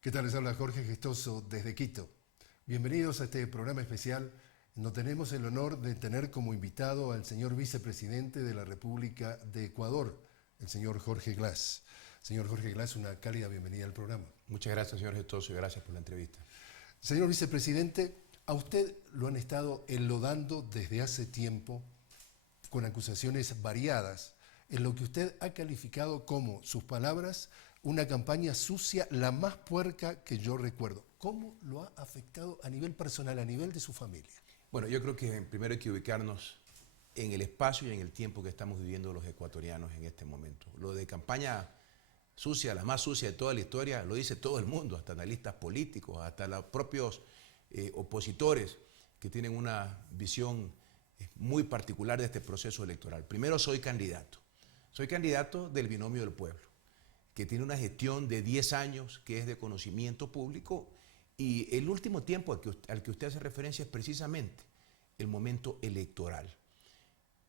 ¿Qué tal? Les habla Jorge Gestoso desde Quito. Bienvenidos a este programa especial donde tenemos el honor de tener como invitado al señor vicepresidente de la República de Ecuador, el señor Jorge Glass. Señor Jorge Glass, una cálida bienvenida al programa. Muchas gracias, señor Gestoso, y gracias por la entrevista. Señor vicepresidente, a usted lo han estado enlodando desde hace tiempo con acusaciones variadas en lo que usted ha calificado como, sus palabras, una campaña sucia, la más puerca que yo recuerdo. ¿Cómo lo ha afectado a nivel personal, a nivel de su familia? Bueno, yo creo que primero hay que ubicarnos en el espacio y en el tiempo que estamos viviendo los ecuatorianos en este momento. Lo de campaña sucia, la más sucia de toda la historia, lo dice todo el mundo, hasta analistas políticos, hasta los propios opositores que tienen una visión muy particular de este proceso electoral. Primero, soy candidato del Binomio del Pueblo, que tiene una gestión de 10 años que es de conocimiento público, y el último tiempo al que usted hace referencia es precisamente el momento electoral.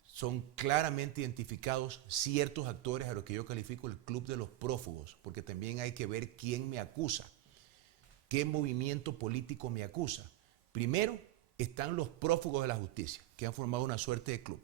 Son claramente identificados ciertos actores a los que yo califico el club de los prófugos, porque también hay que ver quién me acusa, qué movimiento político me acusa. Primero están los prófugos de la justicia, que han formado una suerte de club.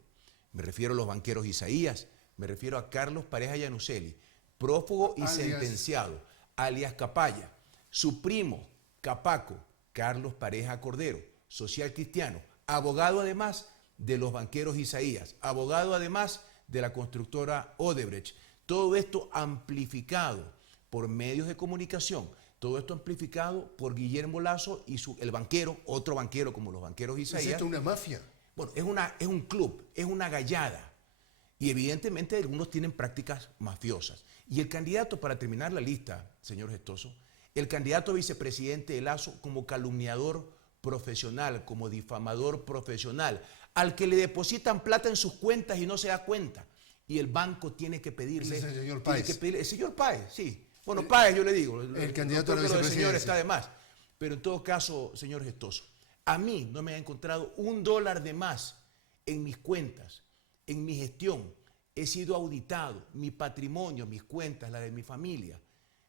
Me refiero a los banqueros Isaías, me refiero a Carlos Pareja Yanuseli, prófugo y sentenciado, alias Capaya, su primo Capaco, Carlos Pareja Cordero, social cristiano, abogado además de los banqueros Isaías, abogado además de la constructora Odebrecht. Todo esto amplificado por medios de comunicación, todo esto amplificado por Guillermo Lazo y el banquero, otro banquero como los banqueros Isaías. ¿Es esto una mafia? Bueno, es un club, es una gallada. Y evidentemente algunos tienen prácticas mafiosas. Y el candidato, para terminar la lista, señor Gestoso, el candidato a vicepresidente de Lazo como calumniador profesional, como difamador profesional, al que le depositan plata en sus cuentas y no se da cuenta. Y el banco tiene que pedirle... ¿Es el señor Páez? El señor Páez, sí. Bueno, Páez yo le digo. El candidato a la vicepresidencia. El señor vicepresidencia. está de más. Pero en todo caso, señor Gestoso, a mí no me ha encontrado $1 de más en mis cuentas, en mi gestión. He sido auditado, mi patrimonio, mis cuentas, la de mi familia,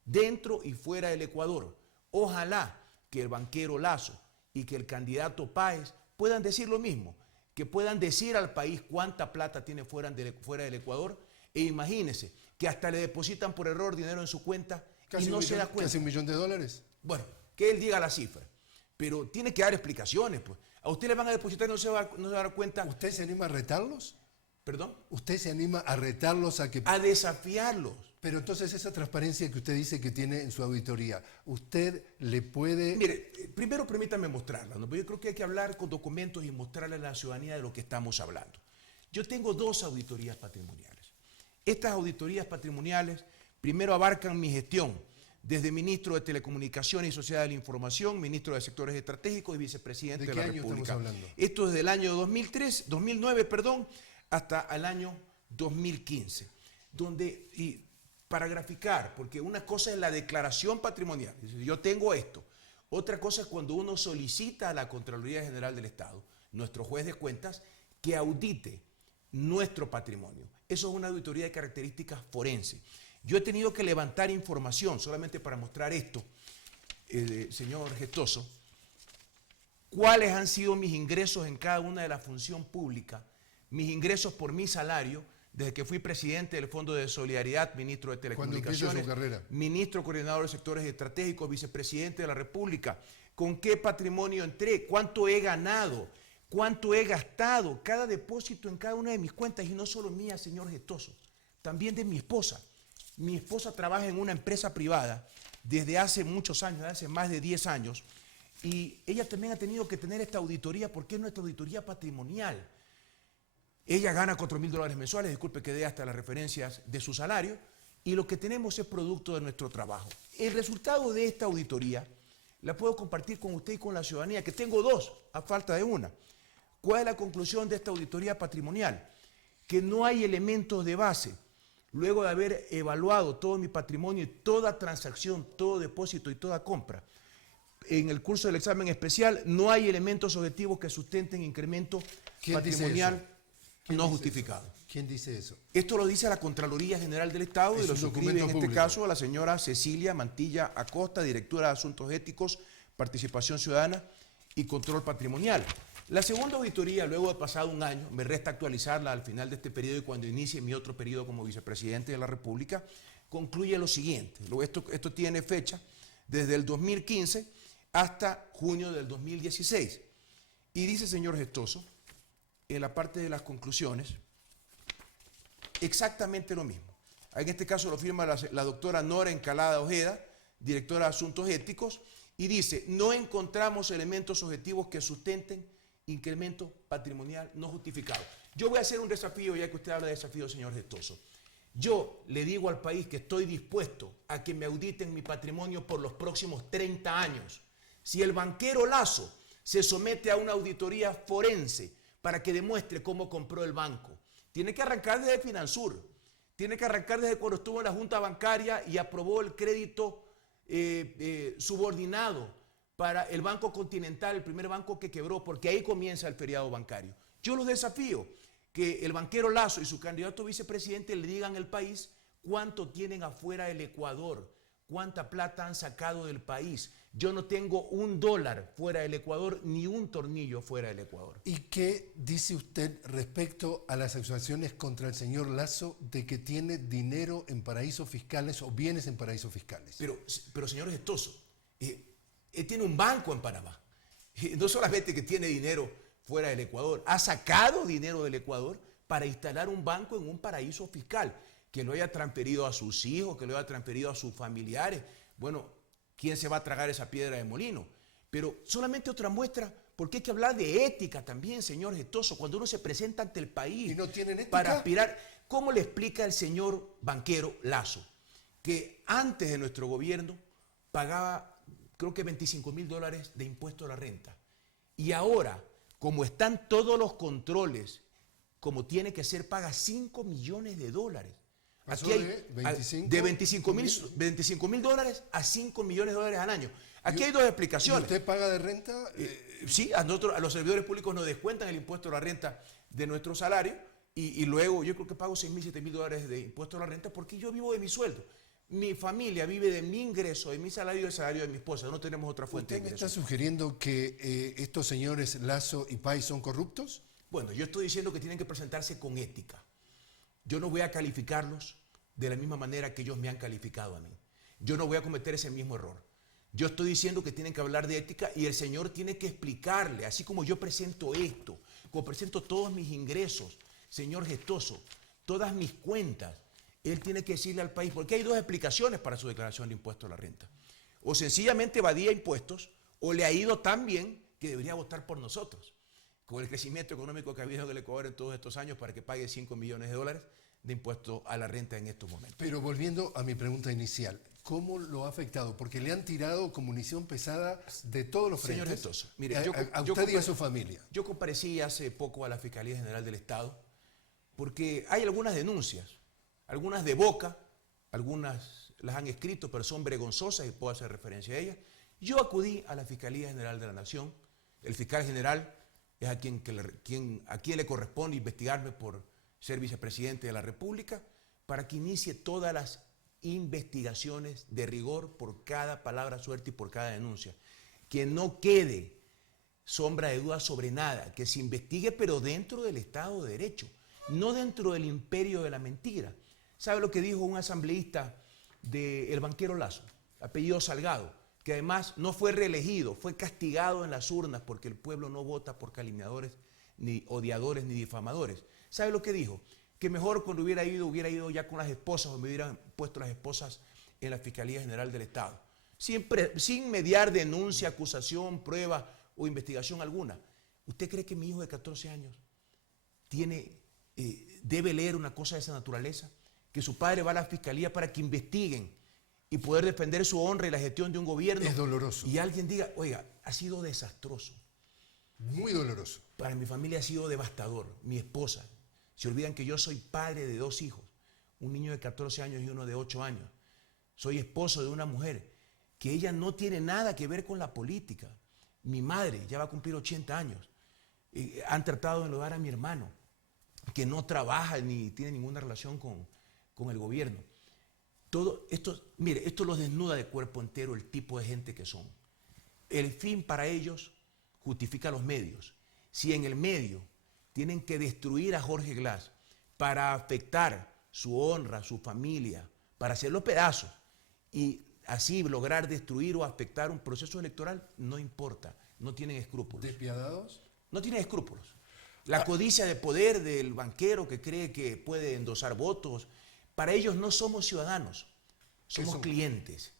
dentro y fuera del Ecuador. Ojalá que el banquero Lazo y que el candidato Páez puedan decir lo mismo, que puedan decir al país cuánta plata tiene fuera del Ecuador, e imagínense que hasta le depositan por error dinero en su cuenta y no se da cuenta. ¿Casi $1 millón? Bueno, que él diga la cifra, pero tiene que dar explicaciones, pues. A usted le van a depositar y no se va a dar cuenta. ¿Usted se anima a retarlos? ¿Perdón? ¿Usted se anima a retarlos a que... A desafiarlos. Pero entonces esa transparencia que usted dice que tiene en su auditoría, ¿usted le puede...? Mire, primero permítame mostrarla, ¿no? Porque yo creo que hay que hablar con documentos y mostrarle a la ciudadanía de lo que estamos hablando. Yo tengo 2 auditorías patrimoniales. Estas auditorías patrimoniales primero abarcan mi gestión desde ministro de Telecomunicaciones y Sociedad de la Información, ministro de Sectores Estratégicos y vicepresidente de la República. ¿De qué año estamos hablando? Esto desde el año 2009, hasta el año 2015, y para graficar, porque una cosa es la declaración patrimonial, yo tengo esto, otra cosa es cuando uno solicita a la Contraloría General del Estado, nuestro juez de cuentas, que audite nuestro patrimonio. Eso es una auditoría de características forenses. Yo he tenido que levantar información, solamente para mostrar esto, señor Gestoso, cuáles han sido mis ingresos en cada una de la función pública, mis ingresos por mi salario, desde que fui presidente del Fondo de Solidaridad, ministro de Telecomunicaciones, su carrera, ministro coordinador de sectores estratégicos, vicepresidente de la República, con qué patrimonio entré, cuánto he ganado, cuánto he gastado, cada depósito en cada una de mis cuentas, y no solo mía, señor Gestoso, también de mi esposa. Mi esposa trabaja en una empresa privada desde hace muchos años, desde hace más de 10 años, y ella también ha tenido que tener esta auditoría porque es nuestra auditoría patrimonial. Ella gana $4.000 mensuales, disculpe que dé hasta las referencias de su salario, y lo que tenemos es producto de nuestro trabajo. El resultado de esta auditoría la puedo compartir con usted y con la ciudadanía, que tengo 2, a falta de una. ¿Cuál es la conclusión de esta auditoría patrimonial? Que no hay elementos de base. Luego de haber evaluado todo mi patrimonio y toda transacción, todo depósito y toda compra, en el curso del examen especial no hay elementos objetivos que sustenten incremento patrimonial no justificado. ¿Quién dice eso? Esto lo dice la Contraloría General del Estado y lo suscribe en este caso la señora Cecilia Mantilla Acosta, directora de Asuntos Éticos, Participación Ciudadana y Control Patrimonial. La segunda auditoría, luego de pasado un año, me resta actualizarla al final de este periodo y cuando inicie mi otro periodo como vicepresidente de la República, concluye lo siguiente. Esto tiene fecha desde el 2015 hasta junio del 2016. Y dice, señor Gestoso, en la parte de las conclusiones, exactamente lo mismo. En este caso lo firma la doctora Nora Encalada Ojeda, directora de Asuntos Éticos, y dice, no encontramos elementos objetivos que sustenten incremento patrimonial no justificado. Yo voy a hacer un desafío, ya que usted habla de desafío, señor Gestoso. Yo le digo al país que estoy dispuesto a que me auditen mi patrimonio por los próximos 30 años. Si el banquero Lazo se somete a una auditoría forense para que demuestre cómo compró el banco, tiene que arrancar desde Finansur, tiene que arrancar desde cuando estuvo en la Junta Bancaria y aprobó el crédito subordinado para el Banco Continental, el primer banco que quebró, porque ahí comienza el feriado bancario. Yo los desafío que el banquero Lazo y su candidato a vicepresidente le digan al país cuánto tienen afuera del Ecuador, cuánta plata han sacado del país. Yo no tengo $1 fuera del Ecuador, ni un tornillo fuera del Ecuador. ¿Y qué dice usted respecto a las acusaciones contra el señor Lazo de que tiene dinero en paraísos fiscales o bienes en paraísos fiscales? Pero señor Gestoso, él tiene un banco en Panamá. No solamente que tiene dinero fuera del Ecuador, ha sacado dinero del Ecuador para instalar un banco en un paraíso fiscal, que lo haya transferido a sus hijos, que lo haya transferido a sus familiares. Bueno, ¿quién se va a tragar esa piedra de molino? Pero solamente otra muestra, porque hay que hablar de ética también, señor Gestoso, cuando uno se presenta ante el país. ¿Y no tienen ética? Para aspirar. ¿Cómo le explica el señor banquero Lazo que antes de nuestro gobierno pagaba, creo que $25.000 de impuesto a la renta? Y ahora, como están todos los controles, como tiene que ser, paga $5 millones. Aquí hay de $25.000 a $5 millones al año. Aquí hay dos explicaciones. ¿Y usted paga de renta? Sí, a los servidores públicos nos descuentan el impuesto a la renta de nuestro salario y luego yo creo que pago $6.000, $7.000 de impuesto a la renta porque yo vivo de mi sueldo. Mi familia vive de mi ingreso, de mi salario y del salario de mi esposa. No tenemos otra fuente de ingreso. ¿Usted me está sugiriendo que estos señores Lazo y Pais son corruptos? Bueno, yo estoy diciendo que tienen que presentarse con ética. Yo no voy a calificarlos de la misma manera que ellos me han calificado a mí. Yo no voy a cometer ese mismo error. Yo estoy diciendo que tienen que hablar de ética y el señor tiene que explicarle, así como yo presento esto, como presento todos mis ingresos, señor Gestoso, todas mis cuentas, él tiene que decirle al país, porque hay dos explicaciones para su declaración de impuesto a la renta. O sencillamente evadía impuestos, o le ha ido tan bien que debería votar por nosotros, con el crecimiento económico que ha habido en el Ecuador en todos estos años para que pague $5 millones de impuesto a la renta en estos momentos. Pero volviendo a mi pregunta inicial, ¿cómo lo ha afectado? Porque le han tirado como munición pesada de todos los frentes. Señor Gestoso, mire, a usted y a su familia. Yo comparecí hace poco a la Fiscalía General del Estado porque hay algunas denuncias, algunas de boca, algunas las han escrito, pero son vergonzosas y puedo hacer referencia a ellas. Yo acudí a la Fiscalía General de la Nación, el fiscal general es a quien le corresponde investigarme por ser vicepresidente de la República, para que inicie todas las investigaciones de rigor por cada palabra suelta y por cada denuncia. Que no quede sombra de duda sobre nada, que se investigue pero dentro del Estado de Derecho, no dentro del imperio de la mentira. ¿Sabe lo que dijo un asambleísta del banquero Lazo, apellido Salgado, que además no fue reelegido, fue castigado en las urnas porque el pueblo no vota por calumniadores, ni odiadores, ni difamadores? ¿Sabe lo que dijo? Que mejor cuando hubiera ido ya con las esposas o me hubieran puesto las esposas en la Fiscalía General del Estado. Sin mediar denuncia, acusación, prueba o investigación alguna. ¿Usted cree que mi hijo de 14 años debe leer una cosa de esa naturaleza? Que su padre va a la Fiscalía para que investiguen y poder defender su honra y la gestión de un gobierno. Es doloroso. Y alguien diga, oiga, ha sido desastroso. Muy doloroso. Para mi familia ha sido devastador. Mi esposa. Se olvidan que yo soy padre de 2 hijos, un niño de 14 años y uno de 8 años. Soy esposo de una mujer que ella no tiene nada que ver con la política. Mi madre ya va a cumplir 80 años. Han tratado de enlodar a mi hermano. que no trabaja ni tiene ninguna relación con el gobierno. Todo esto, mire, esto los desnuda de cuerpo entero el tipo de gente que son. El fin para ellos justifica los medios. Si en el medio tienen que destruir a Jorge Glass para afectar su honra, su familia, para hacerlo pedazos y así lograr destruir o afectar un proceso electoral, no importa, no tienen escrúpulos. ¿Despiadados? No tienen escrúpulos. La codicia de poder del banquero que cree que puede endosar votos, para ellos no somos ciudadanos, somos clientes.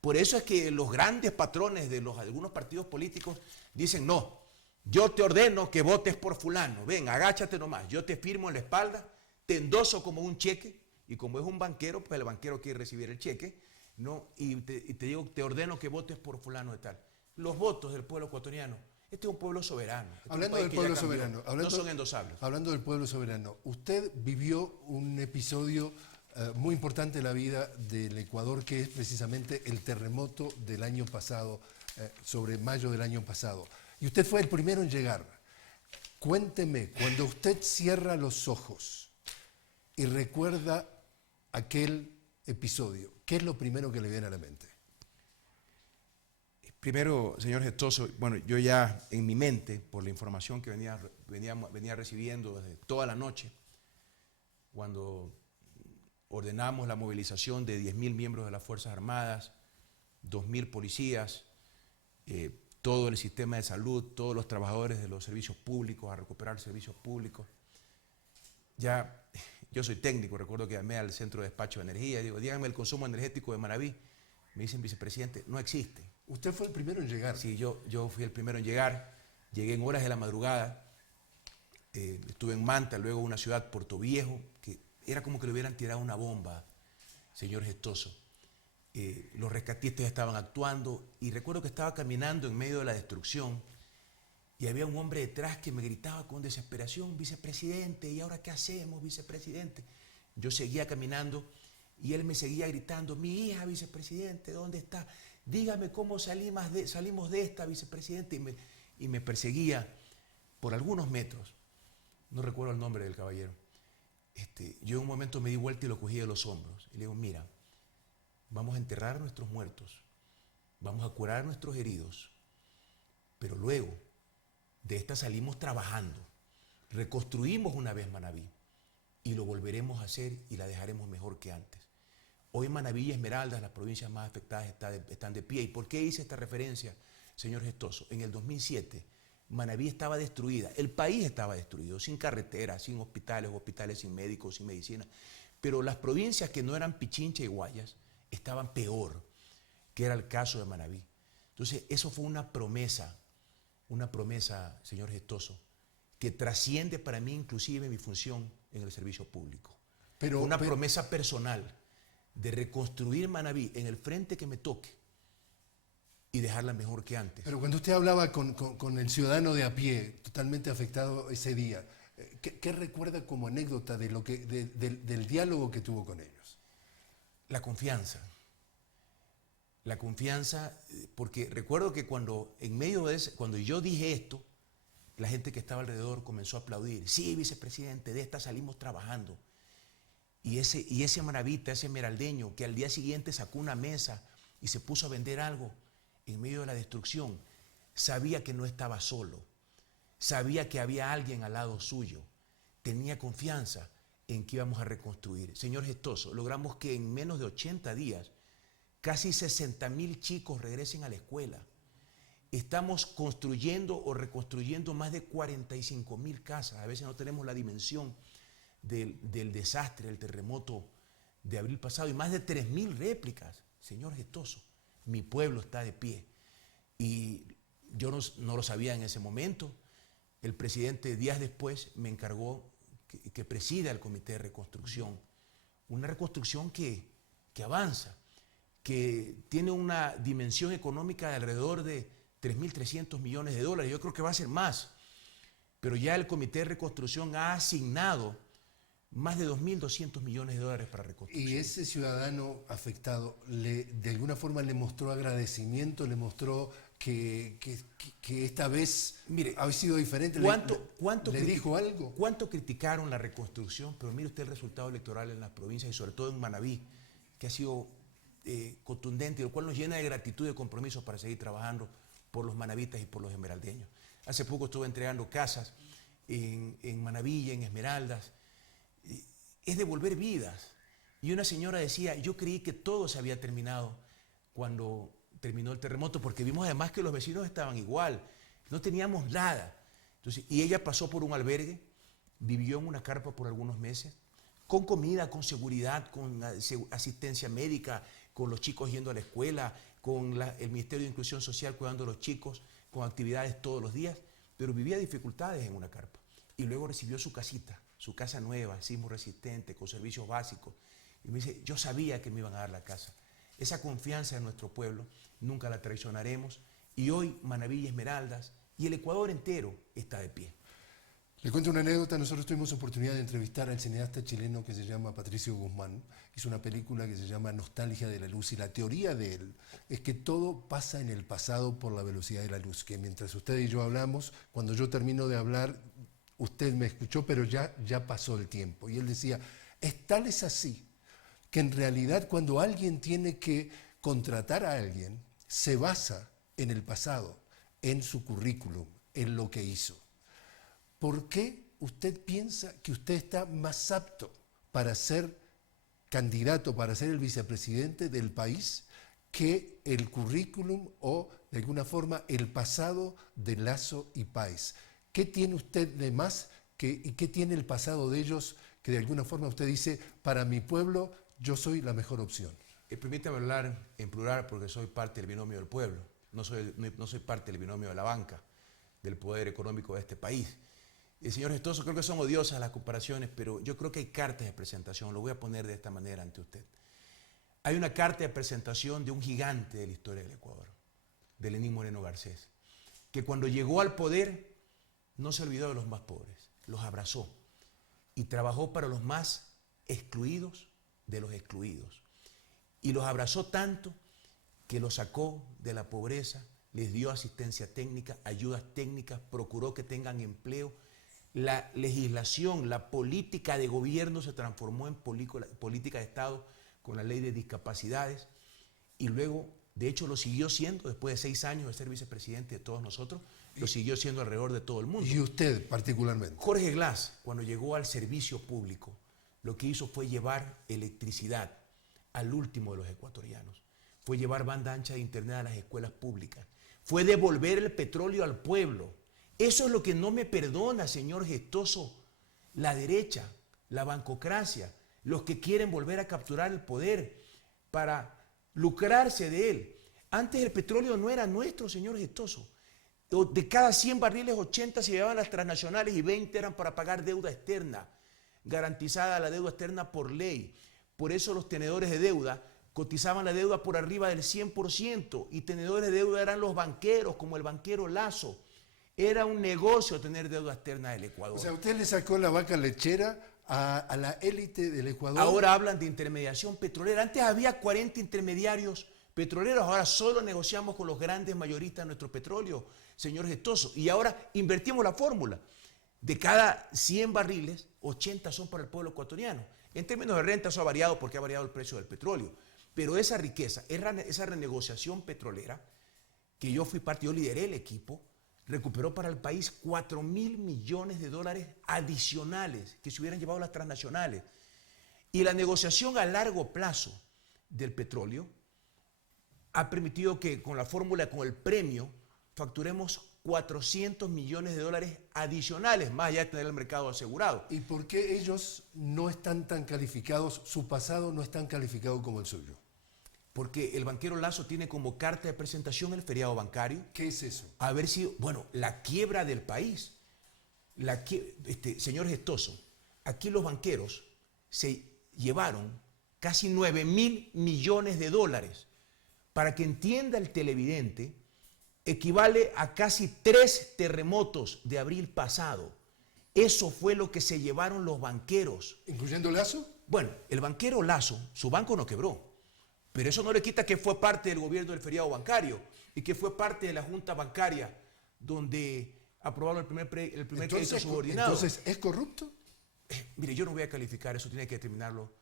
Por eso es que los grandes patrones de algunos partidos políticos dicen, no, yo te ordeno que votes por fulano, ven, agáchate nomás, yo te firmo en la espalda, te endoso como un cheque, y como es un banquero, pues el banquero quiere recibir el cheque, ¿no? Y te digo, te ordeno que votes por fulano de tal. Los votos del pueblo ecuatoriano, este es un pueblo soberano. Hablando del pueblo soberano, no son endosables. Hablando del pueblo soberano, usted vivió un episodio muy importante en la vida del Ecuador, que es precisamente el terremoto del año pasado, sobre mayo del año pasado. Y usted fue el primero en llegar. Cuénteme, cuando usted cierra los ojos y recuerda aquel episodio, ¿qué es lo primero que le viene a la mente? Primero, señor Gestoso, bueno, yo ya en mi mente, por la información que venía recibiendo desde toda la noche, cuando ordenamos la movilización de 10.000 miembros de las Fuerzas Armadas, 2.000 policías, todo el sistema de salud, todos los trabajadores de los servicios públicos, a recuperar servicios públicos. Ya, yo soy técnico, recuerdo que llamé al centro de despacho de energía, digo, díganme el consumo energético de Manaví. Me dicen, vicepresidente, no existe. Usted fue el primero en llegar. Sí, yo fui el primero en llegar, llegué en horas de la madrugada, estuve en Manta, luego una ciudad, Puerto Viejo, que era como que le hubieran tirado una bomba, señor Gestoso. Los rescatistas estaban actuando y recuerdo que estaba caminando en medio de la destrucción y había un hombre detrás que me gritaba con desesperación, vicepresidente, ¿y ahora qué hacemos, vicepresidente? Yo seguía caminando y él me seguía gritando, mi hija, vicepresidente, ¿dónde está? Dígame cómo salimos de esta, vicepresidente. Y me perseguía por algunos metros. No recuerdo el nombre del caballero. Yo en un momento me di vuelta y lo cogí de los hombros. Y le digo, mira, vamos a enterrar a nuestros muertos, vamos a curar a nuestros heridos, pero luego de esta salimos trabajando, reconstruimos una vez Manaví y lo volveremos a hacer y la dejaremos mejor que antes. Hoy Manaví y Esmeraldas, las provincias más afectadas, están de pie. ¿Y por qué hice esta referencia, señor Gestoso? En el 2007, Manaví estaba destruida, el país estaba destruido, sin carreteras, sin hospitales, hospitales sin médicos, sin medicina. Pero las provincias que no eran Pichincha y Guayas estaban peor, que era el caso de Manaví. Entonces, eso fue una promesa, señor Gestoso, que trasciende para mí inclusive mi función en el servicio público. Una promesa personal de reconstruir Manaví en el frente que me toque y dejarla mejor que antes. Pero cuando usted hablaba con el ciudadano de a pie, totalmente afectado ese día, ¿qué recuerda como anécdota de del diálogo que tuvo con ellos? La confianza. La confianza, porque recuerdo que cuando cuando yo dije esto, la gente que estaba alrededor comenzó a aplaudir. Sí, vicepresidente, de esta salimos trabajando. Y ese maravita, ese esmeraldeño, que al día siguiente sacó una mesa y se puso a vender algo en medio de la destrucción, sabía que no estaba solo, sabía que había alguien al lado suyo, tenía confianza en que íbamos a reconstruir. Señor Gestoso, logramos que en menos de 80 días casi 60.000 chicos regresen a la escuela. Estamos construyendo o reconstruyendo más de 45.000 casas. A veces no tenemos la dimensión del desastre, del terremoto de abril pasado, y más de 3.000 réplicas. Señor Gestoso, mi pueblo está de pie. Y yo no lo sabía en ese momento. El presidente días después me encargó que presida el Comité de Reconstrucción. Una reconstrucción que avanza, que tiene una dimensión económica de alrededor de 3.300 millones de dólares. Yo creo que va a ser más. Pero ya el Comité de Reconstrucción ha asignado más de 2.200 millones de dólares para reconstrucción. Y ese ciudadano afectado, de alguna forma le mostró agradecimiento, le mostró que esta vez, mire, ha sido diferente. ¿Le dijo algo? ¿Cuánto criticaron la reconstrucción? Pero mire usted el resultado electoral en las provincias y sobre todo en Manabí, que ha sido contundente, lo cual nos llena de gratitud y de compromiso para seguir trabajando por los manabitas y por los esmeraldeños. Hace poco estuve entregando casas en Manabí y en Esmeraldas. Es devolver vidas. Y una señora decía, yo creí que todo se había terminado cuando terminó el terremoto, porque vimos además que los vecinos estaban igual, no teníamos nada. Entonces, y ella pasó por un albergue, vivió en una carpa por algunos meses, con comida, con seguridad, con asistencia médica, con los chicos yendo a la escuela, con el Ministerio de Inclusión Social cuidando a los chicos, con actividades todos los días, pero vivía dificultades en una carpa. Y luego recibió su casita, su casa nueva, sismo resistente, con servicios básicos. Y me dice, yo sabía que me iban a dar la casa. Esa confianza en nuestro pueblo nunca la traicionaremos. Y hoy Manabí y Esmeraldas y el Ecuador entero está de pie. Le cuento una anécdota. Nosotros tuvimos oportunidad de entrevistar al cineasta chileno que se llama Patricio Guzmán. Hizo una película que se llama Nostalgia de la Luz, y la teoría de él es que todo pasa en el pasado por la velocidad de la luz, que mientras usted y yo hablamos, cuando yo termino de hablar, usted me escuchó, pero ya pasó el tiempo. Y él decía, tal es así, que en realidad cuando alguien tiene que contratar a alguien, se basa en el pasado, en su currículum, en lo que hizo. ¿Por qué usted piensa que usted está más apto para ser candidato, para ser el vicepresidente del país, que el currículum o, de alguna forma, el pasado de Lasso y Páez? ¿Qué tiene usted de más y qué tiene el pasado de ellos que de alguna forma usted dice, para mi pueblo yo soy la mejor opción? Permítame hablar en plural porque soy parte del binomio del pueblo, no soy parte del binomio de la banca, del poder económico de este país. Señor Gestoso, creo que son odiosas las comparaciones, pero yo creo que hay cartas de presentación, lo voy a poner de esta manera ante usted. Hay una carta de presentación de un gigante de la historia del Ecuador, de Lenín Moreno Garcés, que cuando llegó al poder no se olvidó de los más pobres, los abrazó y trabajó para los más excluidos de los excluidos. Y los abrazó tanto que los sacó de la pobreza, les dio asistencia técnica, ayudas técnicas, procuró que tengan empleo. La legislación, la política de gobierno se transformó en política de Estado con la ley de discapacidades y luego, de hecho, lo siguió siendo después de 6 años de ser vicepresidente de todos nosotros, lo siguió siendo alrededor de todo el mundo. ¿Y usted particularmente? Jorge Glass, cuando llegó al servicio público, lo que hizo fue llevar electricidad al último de los ecuatorianos, fue llevar banda ancha de internet a las escuelas públicas, fue devolver el petróleo al pueblo. Eso es lo que no me perdona, señor Gestoso, la derecha, la bancocracia, los que quieren volver a capturar el poder para lucrarse de él. Antes el petróleo no era nuestro, señor Gestoso. De cada 100 barriles, 80 se llevaban las transnacionales y 20 eran para pagar deuda externa, garantizada la deuda externa por ley. Por eso los tenedores de deuda cotizaban la deuda por arriba del 100% y tenedores de deuda eran los banqueros, como el banquero Lasso. Era un negocio tener deuda externa del Ecuador. O sea, usted le sacó la vaca lechera a la élite del Ecuador. Ahora hablan de intermediación petrolera. Antes había 40 intermediarios petroleros, ahora solo negociamos con los grandes mayoristas de nuestro petróleo, señor Gestoso. Y ahora invertimos la fórmula. De cada 100 barriles, 80 son para el pueblo ecuatoriano. En términos de renta eso ha variado porque ha variado el precio del petróleo. Pero esa riqueza, esa renegociación petrolera, que yo fui parte, yo lideré el equipo, recuperó para el país 4.000 millones de dólares adicionales que se hubieran llevado las transnacionales. Y la negociación a largo plazo del petróleo ha permitido que con la fórmula, con el premio, facturemos 400 millones de dólares adicionales, más allá de tener el mercado asegurado. ¿Y por qué ellos no están tan calificados, su pasado no es tan calificado como el suyo? Porque el banquero Lasso tiene como carta de presentación el feriado bancario. ¿Qué es eso? Haber sido, bueno, la quiebra del país. Señor Gestoso, aquí los banqueros se llevaron casi 9.000 millones de dólares. Para que entienda el televidente, equivale a casi 3 terremotos de abril pasado. Eso fue lo que se llevaron los banqueros. ¿Incluyendo Lazo? Bueno, el banquero Lazo, su banco no quebró, pero eso no le quita que fue parte del gobierno del feriado bancario y que fue parte de la junta bancaria donde aprobaron el primer crédito subordinado. Entonces, ¿es corrupto? Mire, yo no voy a calificar, eso tiene que determinarlo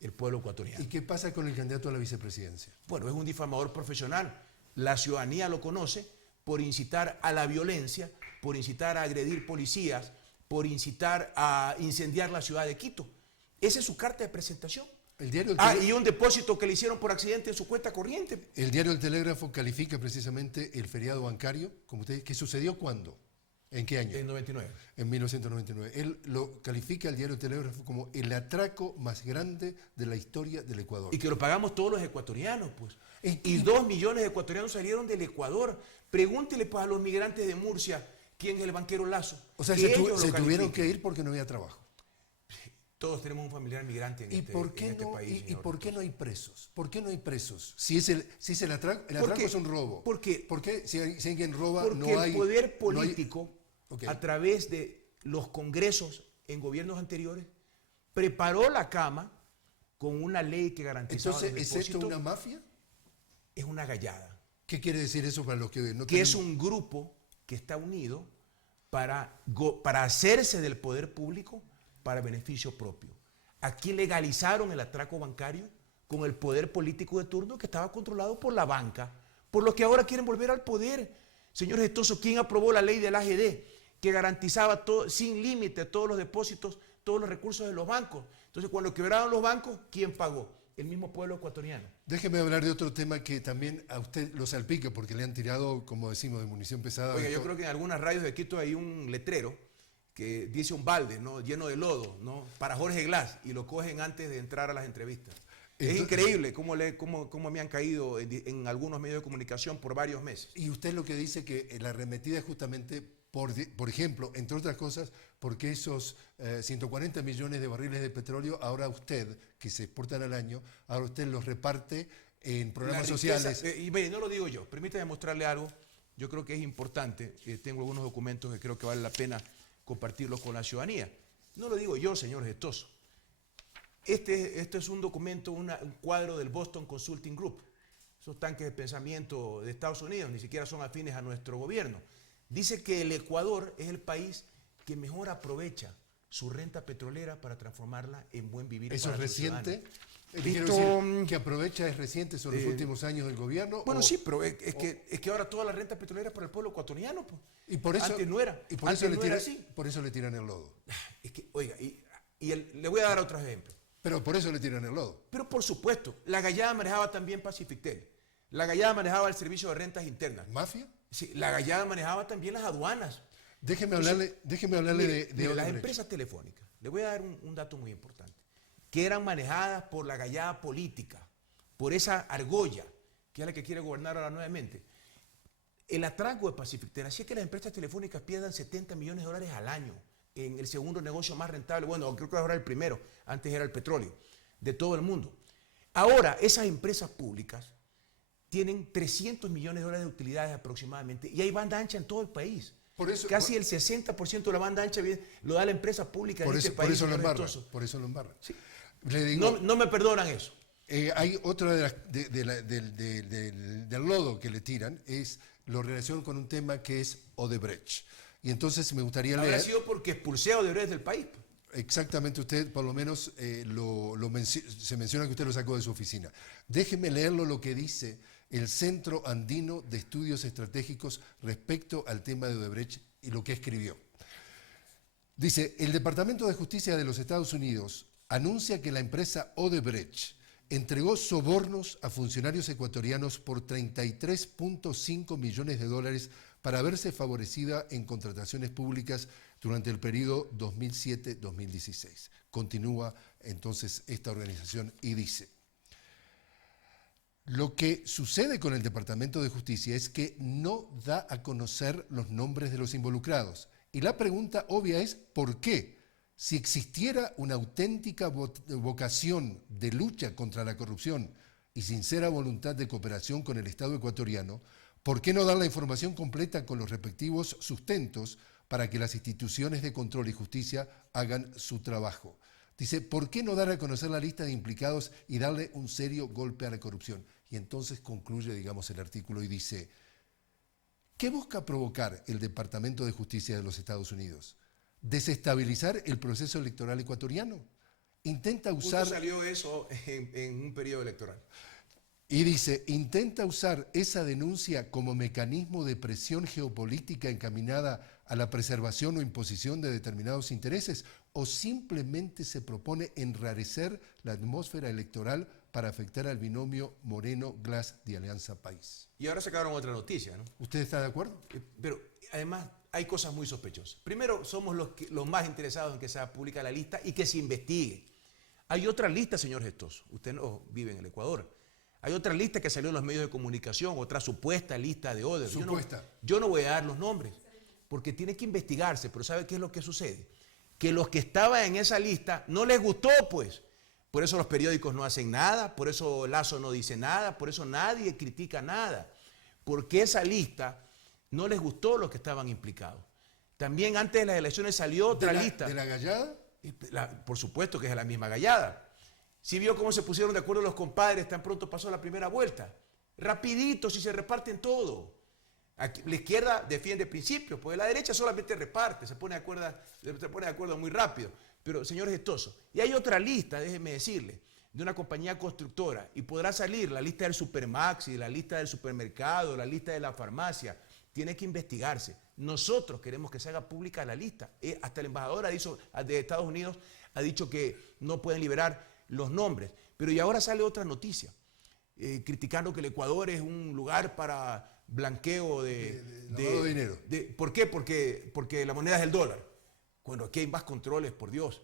el pueblo ecuatoriano. ¿Y qué pasa con el candidato a la vicepresidencia? Bueno, es un difamador profesional. La ciudadanía lo conoce por incitar a la violencia, por incitar a agredir policías, por incitar a incendiar la ciudad de Quito. Esa es su carta de presentación. Y un depósito que le hicieron por accidente en su cuenta corriente. El diario El Telégrafo califica precisamente el feriado bancario, como usted, ¿que sucedió cuándo? ¿En qué año? En 99. En 1999. Él lo califica el diario El Telégrafo como el atraco más grande de la historia del Ecuador. Y que lo pagamos todos los ecuatorianos, pues. Y 2 millones de ecuatorianos salieron del Ecuador. Pregúntele pues, a los migrantes de Murcia quién es el banquero Lazo. O sea, se tuvieron que ir porque no había trabajo. Todos tenemos un familiar migrante en este país. ¿Y por qué no hay presos? ¿Por qué no hay presos? Si es el atraco es un robo. ¿Por qué? ¿Por qué si alguien roba porque no hay... el poder político, Okay, a través de los congresos en gobiernos anteriores, preparó la cama con una ley que garantizaba entonces, los depósitos. ¿es esto una mafia? Es una gallada. ¿Qué quiere decir eso para los que no Que es un grupo que está unido para hacerse del poder público para beneficio propio. Aquí legalizaron el atraco bancario con el poder político de turno que estaba controlado por la banca, por los que ahora quieren volver al poder. Señor Gestoso, ¿quién aprobó la ley del AGD que garantizaba sin límite todos los depósitos, todos los recursos de los bancos? Entonces, cuando quebraron los bancos, ¿quién pagó? El mismo pueblo ecuatoriano. Déjeme hablar de otro tema que también a usted lo salpica porque le han tirado, como decimos, de munición pesada. Oiga, yo creo que en algunas radios de Quito hay un letrero que dice un balde, ¿no?, lleno de lodo, ¿no?, para Jorge Glass, y lo cogen antes de entrar a las entrevistas. Es increíble cómo me han caído en algunos medios de comunicación por varios meses. Y usted lo que dice que la arremetida es justamente, por ejemplo, entre otras cosas, porque esos 140 millones de barriles de petróleo, ahora usted, que se exportan al año, ahora usted los reparte en programas sociales. Y mire, no lo digo yo, permítame mostrarle algo, yo creo que es importante, tengo algunos documentos que creo que vale la pena compartirlos con la ciudadanía. No lo digo yo, señor Gestoso. Este es un documento, un cuadro del Boston Consulting Group. Esos tanques de pensamiento de Estados Unidos ni siquiera son afines a nuestro gobierno. Dice que el Ecuador es el país que mejor aprovecha su renta petrolera para transformarla en buen vivir. ¿Eso es reciente? Quiero decir, ¿que aprovecha es reciente, son los últimos años del gobierno? Bueno, sí, pero es que ahora toda la renta petrolera es para el pueblo ecuatoriano. Pues. Y por eso, antes no era. Y por eso, por eso le tiran el lodo. Es que, oiga, le voy a dar otros ejemplos. Pero por eso le tiran el lodo. Pero por supuesto, la Gallada manejaba también Pacifictel. La Gallada manejaba el servicio de rentas internas. ¿Mafia? Sí, la Gallada manejaba también las aduanas. Déjeme hablarle de las empresas telefónicas. Le voy a dar un dato muy importante. Que eran manejadas por la Gallada política, por esa argolla, que es la que quiere gobernar ahora nuevamente. El atraco de Pacifictel hacía que las empresas telefónicas pierdan 70 millones de dólares al año en el segundo negocio más rentable, bueno, creo que ahora el primero, antes era el petróleo, de todo el mundo. Ahora, esas empresas públicas tienen 300 millones de dólares de utilidades aproximadamente, y hay banda ancha en todo el país. Casi el 60% de la banda ancha lo da la emprsa pública en este país. Por eso lo embarran. Sí. Le digo, no me perdonan eso. Hay otra del lodo que le tiran, es lo relacionan con un tema que es Odebrecht. Y entonces me gustaría leer... Habrá sido porque expulsé a Odebrecht del país. Exactamente, usted por lo menos se menciona que usted lo sacó de su oficina. Déjeme leerlo lo que dice el Centro Andino de Estudios Estratégicos respecto al tema de Odebrecht y lo que escribió. Dice, el Departamento de Justicia de los Estados Unidos anuncia que la empresa Odebrecht entregó sobornos a funcionarios ecuatorianos por 33.5 millones de dólares para verse favorecida en contrataciones públicas durante el periodo 2007-2016. Continúa entonces esta organización y dice, lo que sucede con el Departamento de Justicia es que no da a conocer los nombres de los involucrados. Y la pregunta obvia es, ¿por qué? Si existiera una auténtica vocación de lucha contra la corrupción y sincera voluntad de cooperación con el Estado ecuatoriano, ¿por qué no dar la información completa con los respectivos sustentos para que las instituciones de control y justicia hagan su trabajo. Dice, ¿por qué no dar a conocer la lista de implicados y darle un serio golpe a la corrupción? Y entonces concluye, digamos, el artículo y dice, ¿qué busca provocar el Departamento de Justicia de los Estados Unidos? ¿Desestabilizar el proceso electoral ecuatoriano? Intenta usar... ¿Cuándo salió eso en un periodo electoral? Y dice, intenta usar esa denuncia como mecanismo de presión geopolítica encaminada a la preservación o imposición de determinados intereses, o simplemente se propone enrarecer la atmósfera electoral para afectar al binomio Moreno-Glass de Alianza País. Y ahora sacaron otra noticia, ¿no? ¿Usted está de acuerdo? Pero además hay cosas muy sospechosas. Primero, somos los más interesados en que se publique la lista y que se investigue. Hay otra lista, señor Gestoso. Usted no vive en el Ecuador. Hay otra lista que salió en los medios de comunicación, otra supuesta lista de Oder. Supuesta. Yo no voy a dar los nombres, porque tiene que investigarse, pero ¿sabe qué es lo que sucede? Que los que estaban en esa lista no les gustó, pues. Por eso los periódicos no hacen nada, por eso Lazo no dice nada, por eso nadie critica nada. Porque esa lista no les gustó los que estaban implicados. También antes de las elecciones salió otra lista. ¿De la Gallada? Por supuesto que es la misma Gallada. Si vio cómo se pusieron de acuerdo los compadres, tan pronto pasó la primera vuelta. Rapidito, si se reparten todo. Aquí, la izquierda defiende principios, porque la derecha solamente reparte, se pone de acuerdo muy rápido. Pero, señor Gestoso, y hay otra lista, déjeme decirle, de una compañía constructora, y podrá salir la lista del Supermaxi, la lista del supermercado, la lista de la farmacia. Tiene que investigarse. Nosotros queremos que se haga pública la lista. Hasta el embajador de Estados Unidos ha dicho que no pueden liberar los nombres. Pero y ahora sale otra noticia, criticando que el Ecuador es un lugar para blanqueo de dinero. ¿Por qué? Porque la moneda es el dólar. Bueno, aquí hay más controles, por Dios.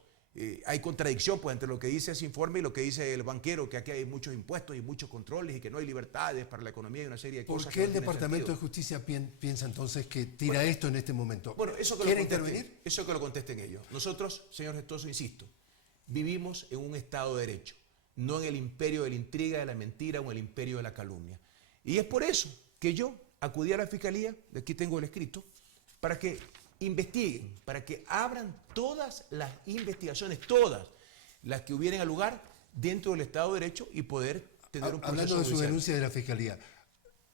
Hay contradicción pues, entre lo que dice ese informe y lo que dice el banquero, que aquí hay muchos impuestos y muchos controles y que no hay libertades para la economía y una serie de cosas. ¿Por qué el Departamento de Justicia piensa entonces que tira esto en este momento? Bueno, eso que ¿Quiere intervenir? Eso que lo contesten ellos. Nosotros, señor Gestoso, insisto, vivimos en un Estado de Derecho, no en el imperio de la intriga, de la mentira o en el imperio de la calumnia. Y es por eso que yo acudí a la Fiscalía, de aquí tengo el escrito, para que investiguen, para que abran todas las investigaciones, todas las que hubieran lugar dentro del Estado de Derecho y poder tener un proceso Hablando de su judicial. denuncia de la Fiscalía,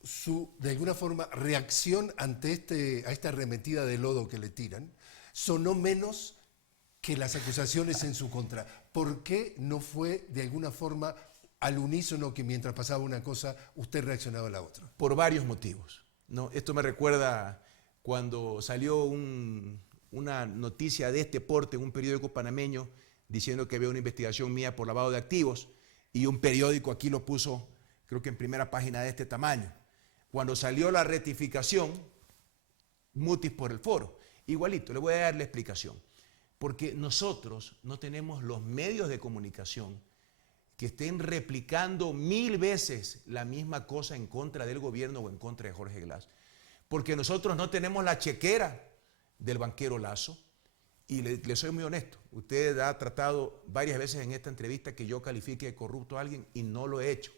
su, de alguna forma, reacción ante a esta arremetida de lodo que le tiran, sonó menos que las acusaciones en su contra. ¿Por qué no fue de alguna forma al unísono que mientras pasaba una cosa usted reaccionaba a la otra? Por varios motivos, ¿no? Esto me recuerda cuando salió una noticia de este porte en un periódico panameño diciendo que había una investigación mía por lavado de activos y un periódico aquí lo puso, creo que en primera página de este tamaño. Cuando salió la rectificación, mutis por el foro. Igualito, le voy a dar la explicación. Porque nosotros no tenemos los medios de comunicación que estén replicando 1000 veces la misma cosa en contra del gobierno o en contra de Jorge Glass. Porque nosotros no tenemos la chequera del banquero Lazo. Y le soy muy honesto, usted ha tratado varias veces en esta entrevista que yo califique de corrupto a alguien y no lo he hecho.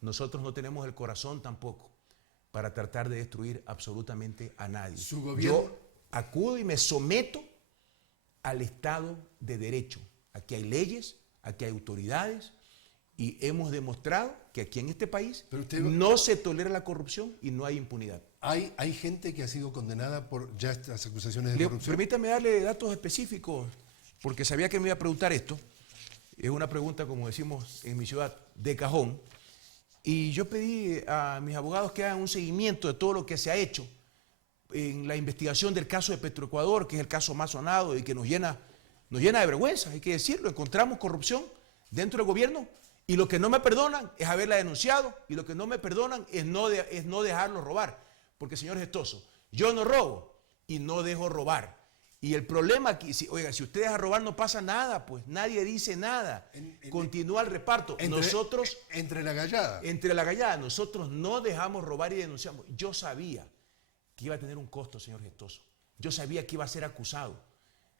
Nosotros no tenemos el corazón tampoco para tratar de destruir absolutamente a nadie. ¿Su gobierno? Yo acudo y me someto al Estado de Derecho. Aquí hay leyes, aquí hay autoridades y hemos demostrado que aquí en este país no se tolera la corrupción y no hay impunidad. ¿Hay gente que ha sido condenada por ya estas acusaciones de corrupción? Permítame darle datos específicos, porque sabía que me iba a preguntar esto. Es una pregunta, como decimos en mi ciudad, de cajón. Y yo pedí a mis abogados que hagan un seguimiento de todo lo que se ha hecho en la investigación del caso de Petroecuador, que es el caso más sonado y que nos llena de vergüenza, hay que decirlo. Encontramos corrupción dentro del gobierno y lo que no me perdonan es haberla denunciado y lo que no me perdonan es no dejarlo robar. Porque, señor Gestoso, yo no robo y no dejo robar. Y el problema aquí, si usted deja robar no pasa nada, pues nadie dice nada. Continúa el reparto. Entre la Gallada. Entre la Gallada, nosotros no dejamos robar y denunciamos. Yo sabía que iba a tener un costo, señor Gestoso. Yo sabía que iba a ser acusado.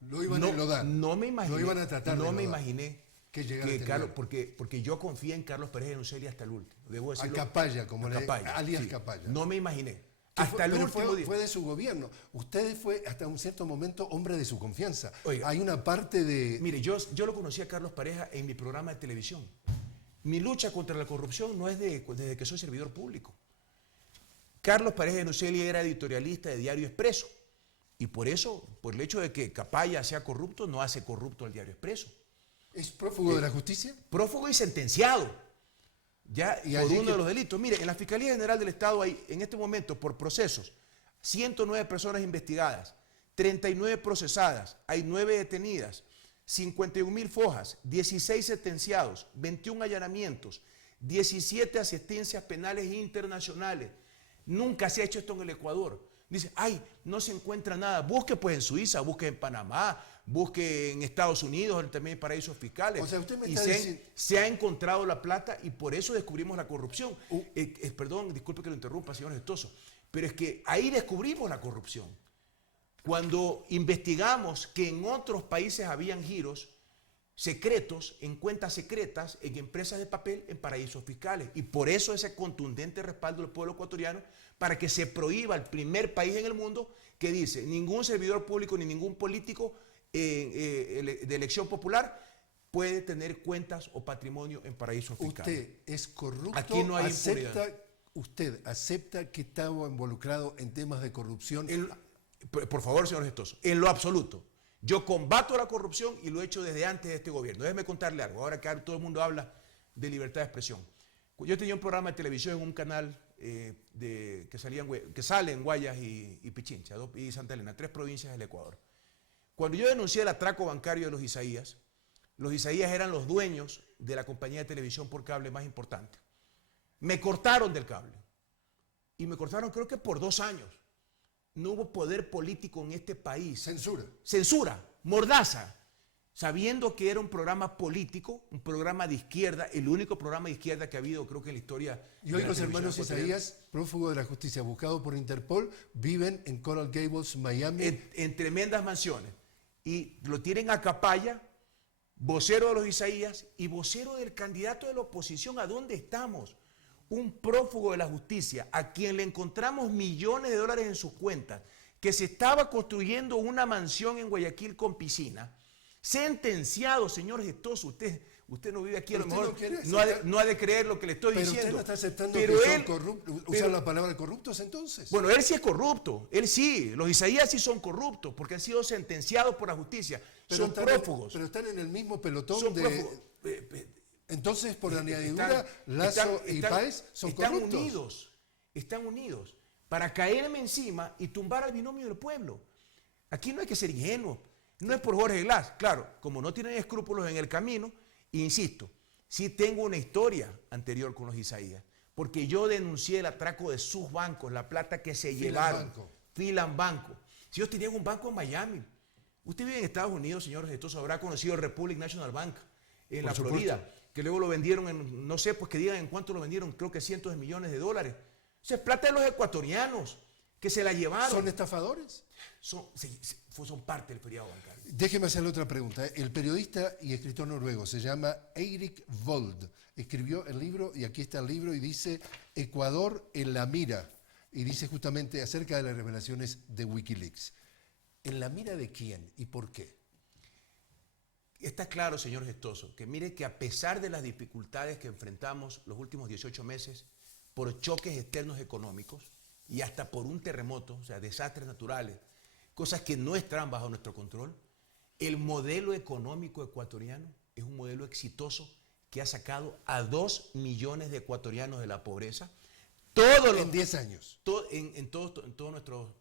Lo iban a enlodar. No me imaginé. Lo iban a tratar no me imaginé que Carlos, porque yo confié en Carlos Pérez de Nuceli hasta el último. Debo decirlo. A Capaya, como Capaya, alias sí. Capaya. No me imaginé. hasta el último día. Fue de su gobierno. Usted fue hasta un cierto momento hombre de su confianza. Oiga, hay una parte de... Mire, yo lo conocí a Carlos Pareja en mi programa de televisión. Mi lucha contra la corrupción no es desde que soy servidor público. Carlos Pareja de Nocelli era editorialista de Diario Expreso. Y por eso, por el hecho de que Capaya sea corrupto, no hace corrupto al Diario Expreso. ¿Es prófugo de la justicia? Prófugo y sentenciado. Ya ¿Y por uno de los delitos. Mire, en la Fiscalía General del Estado hay, en este momento, por procesos, 109 personas investigadas, 39 procesadas, hay 9 detenidas, 51.000 fojas, 16 sentenciados, 21 allanamientos, 17 asistencias penales internacionales. Nunca se ha hecho esto en el Ecuador. Dice, ay, no se encuentra nada. Busque pues en Suiza, busque en Panamá, busque en Estados Unidos, también en paraísos fiscales. O sea, usted me y está diciendo... se ha encontrado la plata y por eso descubrimos la corrupción. Perdón, disculpe que lo interrumpa, señor Gestoso, pero es que ahí descubrimos la corrupción. Cuando investigamos que en otros países habían giros secretos, en cuentas secretas, en empresas de papel, en paraísos fiscales. Y por eso ese contundente respaldo del pueblo ecuatoriano para que se prohíba el primer país en el mundo que dice ningún servidor público ni ningún político de elección popular puede tener cuentas o patrimonio en paraísos fiscales. ¿Usted es corrupto? Aquí no hay impunidad. ¿Usted acepta que estaba involucrado en temas de corrupción? Por favor, señor Gestoso, en lo absoluto. Yo combato la corrupción y lo he hecho desde antes de este gobierno. Déjeme contarle algo, ahora que todo el mundo habla de libertad de expresión. Yo tenía un programa de televisión en un canal que sale en Guayas y Pichincha y Santa Elena, 3 provincias del Ecuador. Cuando yo denuncié el atraco bancario de los Isaías eran los dueños de la compañía de televisión por cable más importante. Me cortaron del cable. Y me cortaron creo que por 2 años. No hubo poder político en este país. Censura. Censura, mordaza, sabiendo que era un programa político, un programa de izquierda, el único programa de izquierda que ha habido creo que en la historia. Y hoy los hermanos Isaías, prófugos de la justicia, buscados por Interpol, viven en Coral Gables, Miami. En tremendas mansiones. Y lo tienen a Capaya, vocero de los Isaías y vocero del candidato de la oposición. ¿A dónde estamos? Un prófugo de la justicia a quien le encontramos millones de dólares en sus cuentas, que se estaba construyendo una mansión en Guayaquil con piscina, sentenciado, señor Gestoso, usted no vive aquí, a lo mejor no ha de creer lo que le estoy diciendo. Pero usted no está aceptando que son corruptos. ¿Usan la palabra corruptos entonces? Bueno, él sí es corrupto, él sí, los Isaías sí son corruptos, porque han sido sentenciados por la justicia, son prófugos. Pero están en el mismo pelotón son de... prófugos. Entonces, por la añadidura, Lazo y Páez son corruptos. Están unidos para caerme encima y tumbar al binomio del pueblo. Aquí no hay que ser ingenuo. No es por Jorge Glass. Claro, como no tienen escrúpulos en el camino, insisto, sí tengo una historia anterior con los Isaías, porque yo denuncié el atraco de sus bancos, la plata que se llevaron. Filan Banco. Si ellos tenían un banco en Miami. Usted vive en Estados Unidos, señor Gestoso, habrá conocido el Republic National Bank en la Florida, que luego lo vendieron en, no sé, pues que digan en cuánto lo vendieron, creo que cientos de millones de dólares. O sea, es plata de los ecuatorianos que se la llevaron. ¿Son estafadores? Son parte del feriado bancario. Déjeme hacerle otra pregunta. El periodista y escritor noruego se llama Eirik Vold. Escribió el libro, y aquí está el libro, y dice Ecuador en la mira. Y dice justamente acerca de las revelaciones de Wikileaks. ¿En la mira de quién y por qué? Está claro, señor Gestoso, que mire que a pesar de las dificultades que enfrentamos los últimos 18 meses por choques externos económicos y hasta por un terremoto, o sea, desastres naturales, cosas que no están bajo nuestro control, el modelo económico ecuatoriano es un modelo exitoso que ha sacado a 2 millones de ecuatorianos de la pobreza. En 10 años. En todo nuestro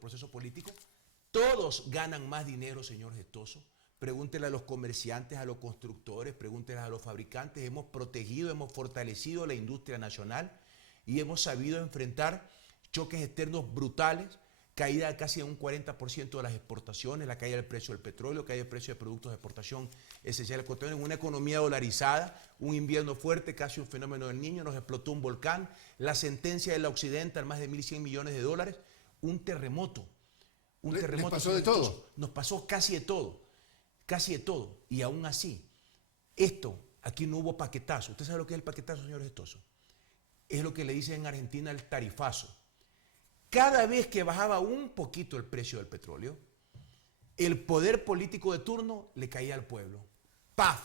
proceso político, todos ganan más dinero, señor Gestoso. Pregúntele a los comerciantes, a los constructores, pregúntele a los fabricantes. Hemos protegido, hemos fortalecido la industria nacional y hemos sabido enfrentar choques externos brutales, caída casi de un 40% de las exportaciones, la caída del precio del petróleo, caída del precio de productos de exportación esenciales ecuatorianos, en una economía dolarizada, un invierno fuerte, casi un fenómeno del Niño, nos explotó un volcán, la sentencia del Occidente al más de 1.100 millones de dólares, un terremoto. ¿Les pasó de todo? Nos pasó casi de todo. Casi de todo. Y aún así, aquí no hubo paquetazo. ¿Usted sabe lo que es el paquetazo, señor Gestoso? Es lo que le dicen en Argentina el tarifazo. Cada vez que bajaba un poquito el precio del petróleo, el poder político de turno le caía al pueblo. ¡Paf!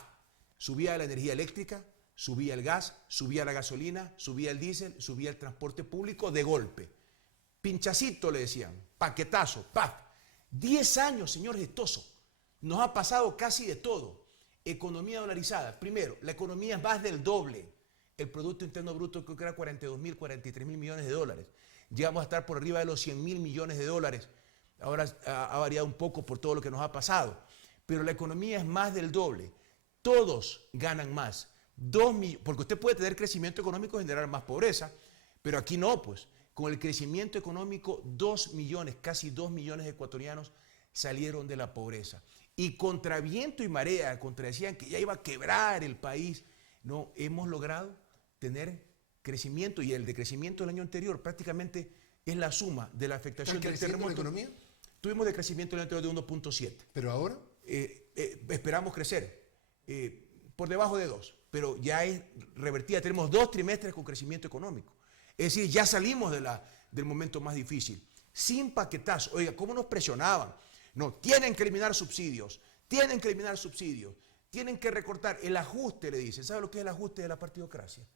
Subía la energía eléctrica, subía el gas, subía la gasolina, subía el diésel, subía el transporte público de golpe. Pinchacito le decían, paquetazo, ¡paf! 10 años, señor Gestoso. Nos ha pasado casi de todo. Economía dolarizada. Primero, la economía es más del doble. El Producto Interno Bruto creo que era 42.000, 43.000 millones de dólares. Llegamos a estar por arriba de los 100.000 millones de dólares. Ahora ha variado un poco por todo lo que nos ha pasado. Pero la economía es más del doble. Todos ganan más. Porque usted puede tener crecimiento económico y generar más pobreza, pero aquí no, pues. Con el crecimiento económico, 2 millones, casi 2 millones de ecuatorianos salieron de la pobreza. Y contra viento y marea, decían que ya iba a quebrar el país, no, hemos logrado tener crecimiento, y el decrecimiento del año anterior prácticamente es la suma de la afectación del terremoto. ¿La economía? Tuvimos decrecimiento del año anterior de 1.7. ¿Pero ahora? Esperamos crecer por debajo de 2, pero ya es revertida. Tenemos 2 trimestres con crecimiento económico. Es decir, ya salimos del momento más difícil. Sin paquetazo. Oiga, ¿cómo nos presionaban? No, tienen que eliminar subsidios, tienen que eliminar subsidios, tienen que recortar. El ajuste, le dicen. ¿Sabe lo que es el ajuste de la partidocracia?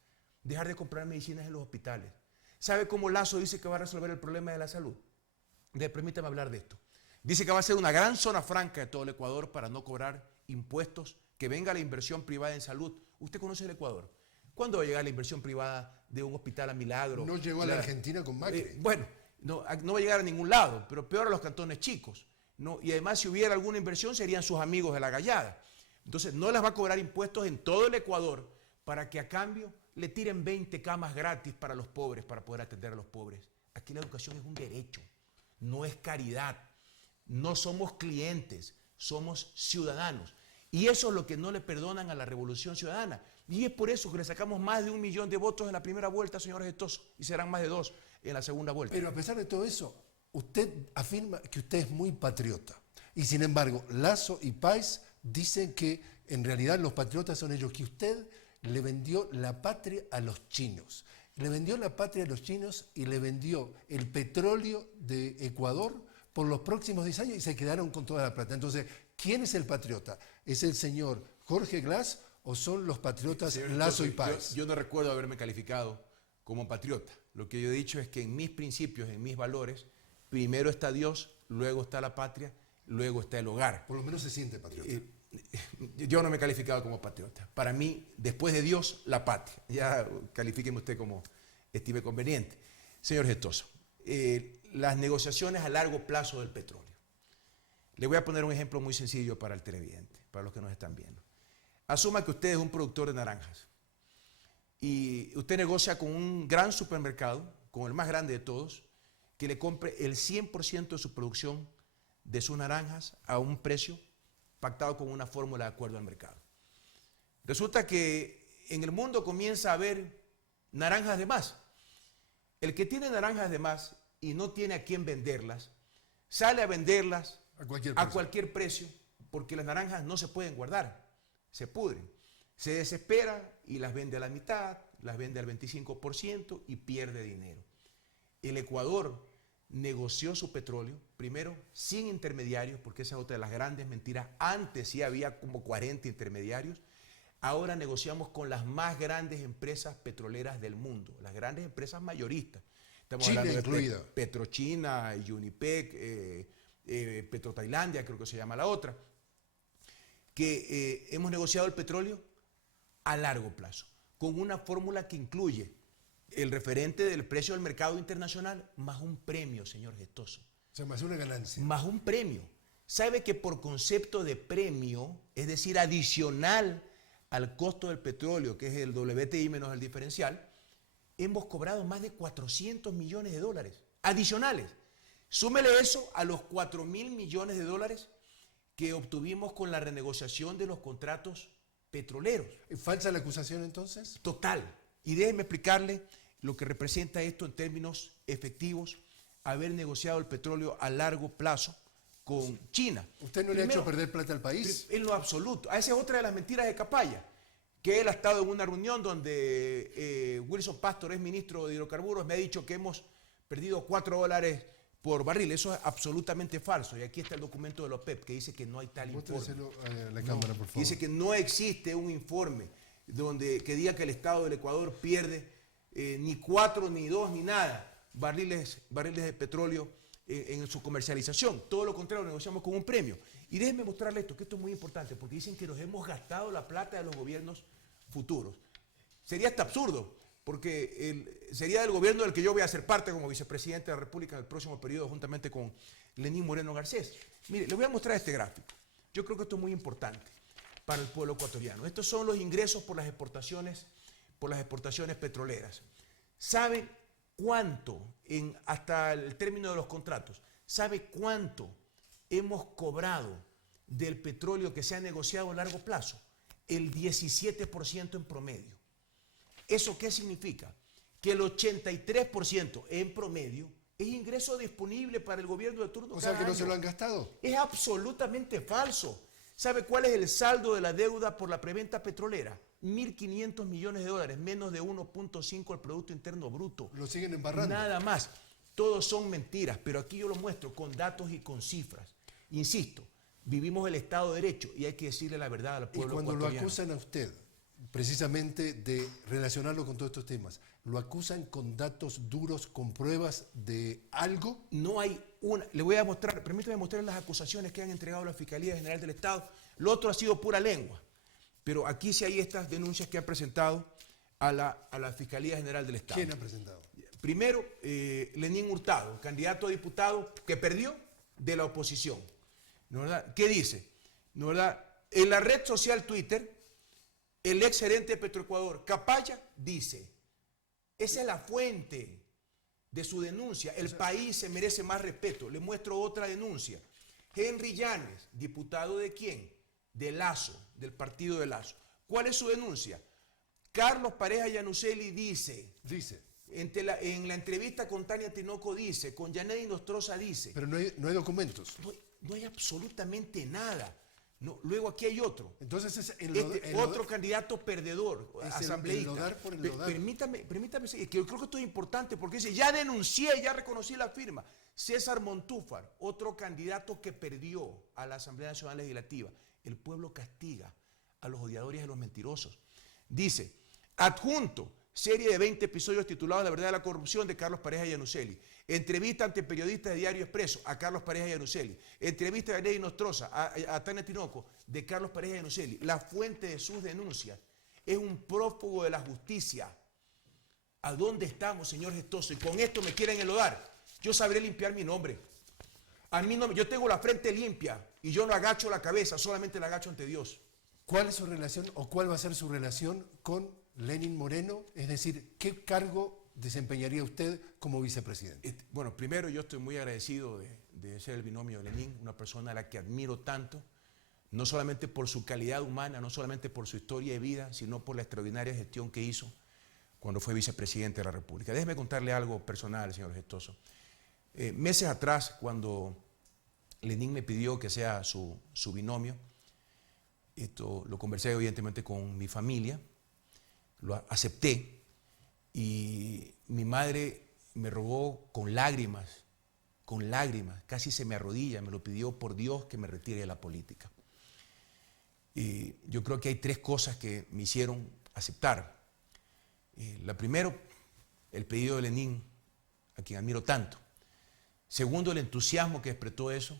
Dejar de comprar medicinas en los hospitales. ¿Sabe cómo Lazo dice que va a resolver el problema de la salud? Permítame hablar de esto. Dice que va a ser una gran zona franca de todo el Ecuador para no cobrar impuestos, que venga la inversión privada en salud. ¿Usted conoce el Ecuador? ¿Cuándo va a llegar la inversión privada de un hospital a Milagro? No llegó a la Argentina con Macri. Bueno, no va a llegar a ningún lado, pero peor a los cantones chicos. No, y además, si hubiera alguna inversión, serían sus amigos de la Gallada. Entonces, no les va a cobrar impuestos en todo el Ecuador para que a cambio le tiren 20 camas gratis para los pobres, para poder atender a los pobres. Aquí la educación es un derecho, no es caridad. No somos clientes, somos ciudadanos. Y eso es lo que no le perdonan a la Revolución Ciudadana. Y es por eso que le sacamos más de 1 millón de votos en la primera vuelta, señor Gestoso, y serán más de 2 en la segunda vuelta. Pero a pesar de todo eso, usted afirma que usted es muy patriota. Y sin embargo, Lasso y Páez dicen que en realidad los patriotas son ellos, que usted le vendió la patria a los chinos. Le vendió la patria a los chinos y le vendió el petróleo de Ecuador por los próximos 10 años y se quedaron con toda la plata. Entonces, ¿quién es el patriota? ¿Es el señor Jorge Glass o son los patriotas Lasso y Páez? Yo no recuerdo haberme calificado como patriota. Lo que yo he dicho es que en mis principios, en mis valores, primero está Dios, luego está la patria, luego está el hogar. Por lo menos se siente patriota. Yo no me he calificado como patriota. Para mí, después de Dios, la patria. Ya califíqueme usted como estime conveniente. Señor Gestoso, las negociaciones a largo plazo del petróleo. Le voy a poner un ejemplo muy sencillo para el televidente, para los que nos están viendo. Asuma que usted es un productor de naranjas y usted negocia con un gran supermercado, con el más grande de todos, que le compre el 100% de su producción de sus naranjas a un precio pactado con una fórmula de acuerdo al mercado. Resulta que en el mundo comienza a haber naranjas de más. El que tiene naranjas de más y no tiene a quién venderlas, sale a venderlas a cualquier precio, porque las naranjas no se pueden guardar, se pudren. Se desespera y las vende a la mitad, las vende al 25% y pierde dinero. El Ecuador negoció su petróleo, primero sin intermediarios, porque esa es otra de las grandes mentiras. Antes sí había como 40 intermediarios. Ahora negociamos con las más grandes empresas petroleras del mundo, las grandes empresas mayoristas. Estamos China hablando incluida. de Petrochina, Unipec, Petrotailandia, creo que se llama la otra, que hemos negociado el petróleo a largo plazo, con una fórmula que incluye el referente del precio del mercado internacional más un premio, señor Gestoso. O sea, más una ganancia. Más un premio. ¿Sabe que por concepto de premio, es decir, adicional al costo del petróleo, que es el WTI menos el diferencial, hemos cobrado más de 400 millones de dólares adicionales? Súmele eso a los 4.000 millones de dólares que obtuvimos con la renegociación de los contratos petroleros. ¿Es falsa la acusación entonces? Total. Y déjeme explicarle lo que representa esto en términos efectivos, haber negociado el petróleo a largo plazo con China. ¿Usted no le ha hecho perder plata al país? En lo absoluto. Esa es otra de las mentiras de Capaya, que él ha estado en una reunión donde Wilson Pastor es ministro de hidrocarburos, me ha dicho que hemos perdido $4 por barril. Eso es absolutamente falso. Y aquí está el documento de la OPEP que dice que no hay tal informe. Muéstreselo a la cámara, por favor. Dice que no existe un informe que diga que el Estado del Ecuador pierde ni 4, ni 2, ni nada barriles de petróleo en su comercialización. Todo lo contrario, negociamos con un premio. Y déjenme mostrarles esto, que esto es muy importante, porque dicen que nos hemos gastado la plata de los gobiernos futuros. Sería hasta absurdo, porque sería del gobierno del que yo voy a ser parte como vicepresidente de la República en el próximo periodo, juntamente con Lenín Moreno Garcés. Mire, les voy a mostrar este gráfico. Yo creo que esto es muy importante para el pueblo ecuatoriano. Estos son los ingresos por las exportaciones petroleras. ¿Sabe cuánto, hasta el término de los contratos, sabe cuánto hemos cobrado del petróleo que se ha negociado a largo plazo? El 17% en promedio. ¿Eso qué significa? Que el 83% en promedio es ingreso disponible para el gobierno de turno. O sea que no se lo han gastado. Es absolutamente falso. ¿Sabe cuál es el saldo de la deuda por la preventa petrolera? 1.500 millones de dólares, menos de 1.5 del Producto Interno Bruto. Lo siguen embarrando. Nada más. Todos son mentiras, pero aquí yo lo muestro con datos y con cifras. Insisto, vivimos el Estado de Derecho y hay que decirle la verdad al pueblo ecuatoriano. Y cuando lo acusan a usted, precisamente de relacionarlo con todos estos temas, ¿lo acusan con datos duros, con pruebas de algo? No hay una. Le voy a mostrar, permítame mostrar las acusaciones que han entregado la Fiscalía General del Estado. Lo otro ha sido pura lengua. Pero aquí sí hay estas denuncias que han presentado a la Fiscalía General del Estado. ¿Quién ha presentado? Primero, Lenín Hurtado, candidato a diputado que perdió de la oposición. ¿No, verdad? ¿Qué dice? ¿No, verdad? En la red social Twitter, el ex gerente de Petroecuador, Capaya, dice, esa es la fuente de su denuncia. El país se merece más respeto. Le muestro otra denuncia. Henry Llanes, diputado ¿de quién? De Lazo, del partido de Lazo. ¿Cuál es su denuncia? Carlos Pareja Yanuseli dice, en la entrevista con Tania Tinoco dice, con Yanedi Nostroza dice. Pero no hay documentos. No hay absolutamente nada. No, luego aquí hay otro. Entonces es otro candidato perdedor, asambleísta. Permítame, que yo creo que esto es importante porque dice, ya denuncié, ya reconocí la firma. César Montúfar, otro candidato que perdió a la Asamblea Nacional Legislativa. El pueblo castiga a los odiadores y a los mentirosos. Dice, adjunto, serie de 20 episodios titulados La verdad de la corrupción de Carlos Pareja Yanuseli. Entrevista ante periodistas de Diario Expreso a Carlos Pareja Yanuseli. Entrevista de Yanedi Nostroza a Tania Tinoco de Carlos Pareja Yanuseli. La fuente de sus denuncias es un prófugo de la justicia. ¿A dónde estamos, señor Gestoso? Y con esto me quieren enlodar. Yo sabré limpiar mi nombre. A mí no, yo tengo la frente limpia y yo no agacho la cabeza, solamente la agacho ante Dios. ¿Cuál es su relación o cuál va a ser su relación con Lenín Moreno? Es decir, ¿qué cargo desempeñaría usted como vicepresidente? Bueno, primero yo estoy muy agradecido de ser el binomio de Lenín, una persona a la que admiro tanto, no solamente por su calidad humana, no solamente por su historia de vida, sino por la extraordinaria gestión que hizo cuando fue vicepresidente de la República. Déjeme contarle algo personal, señor Gestoso. Meses atrás, cuando Lenín me pidió que sea su binomio, esto lo conversé evidentemente con mi familia, lo acepté y mi madre me rogó con lágrimas, casi se me arrodilla, me lo pidió por Dios que me retire de la política. Y yo creo que hay 3 cosas que me hicieron aceptar. La primero, el pedido de Lenín, a quien admiro tanto. Segundo, el entusiasmo que despertó eso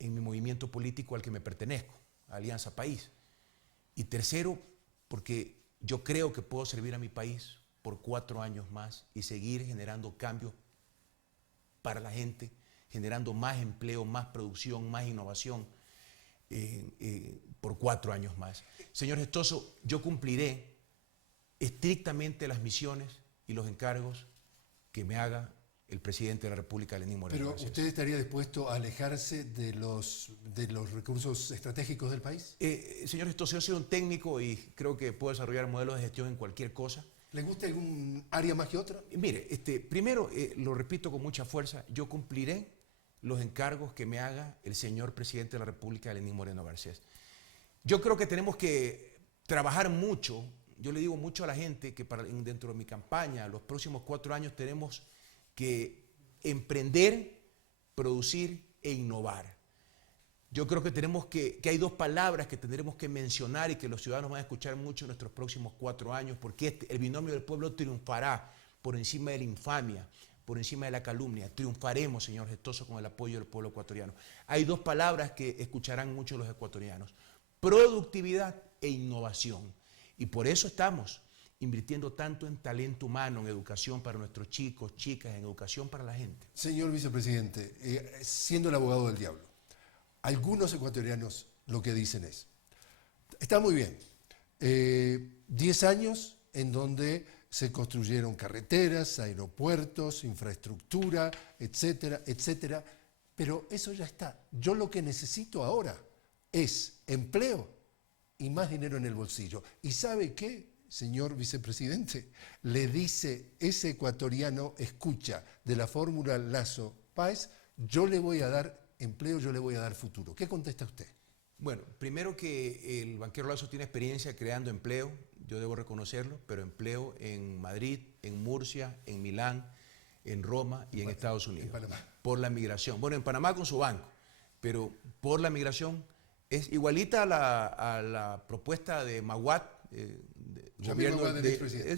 en mi movimiento político al que me pertenezco, a Alianza País. Y tercero, porque yo creo que puedo servir a mi país por 4 años más y seguir generando cambios para la gente, generando más empleo, más producción, más innovación por 4 años más. Señor Gestoso, yo cumpliré estrictamente las misiones y los encargos que me haga el presidente de la República, Lenín Moreno. ¿Pero Gracias. usted estaría dispuesto a alejarse de los recursos estratégicos del país? Señor Gestoso, yo soy un técnico y creo que puedo desarrollar modelos de gestión en cualquier cosa. ¿Le gusta algún área más que otra? Mire, primero, lo repito con mucha fuerza, yo cumpliré los encargos que me haga el señor presidente de la República, Lenín Moreno Garcés. Yo creo que tenemos que trabajar mucho. Yo le digo mucho a la gente que dentro de mi campaña, los próximos 4 años tenemos que emprender, producir e innovar. Yo creo que hay dos palabras que tendremos que mencionar y que los ciudadanos van a escuchar mucho en nuestros próximos 4 años, porque el binomio del pueblo triunfará por encima de la infamia, por encima de la calumnia. Triunfaremos, señor Gestoso, con el apoyo del pueblo ecuatoriano. Hay dos palabras que escucharán mucho los ecuatorianos: productividad e innovación. Y por eso estamos invirtiendo tanto en talento humano, en educación para nuestros chicos, chicas, en educación para la gente. Señor vicepresidente, siendo el abogado del diablo, algunos ecuatorianos lo que dicen es, está muy bien, 10 años en donde se construyeron carreteras, aeropuertos, infraestructura, etcétera, etcétera, pero eso ya está. Yo lo que necesito ahora es empleo y más dinero en el bolsillo. ¿Y sabe qué, señor vicepresidente? Le dice ese ecuatoriano, escucha, de la fórmula Lasso-Páez, yo le voy a dar empleo, yo le voy a dar futuro. ¿Qué contesta usted? Bueno, primero que el banquero Lasso tiene experiencia creando empleo, yo debo reconocerlo, pero empleo en Madrid, en Murcia, en Milán, en Roma y en Estados Unidos. En Panamá. Por la migración. Bueno, en Panamá con su banco, pero por la migración es igualita a la propuesta de Maguad,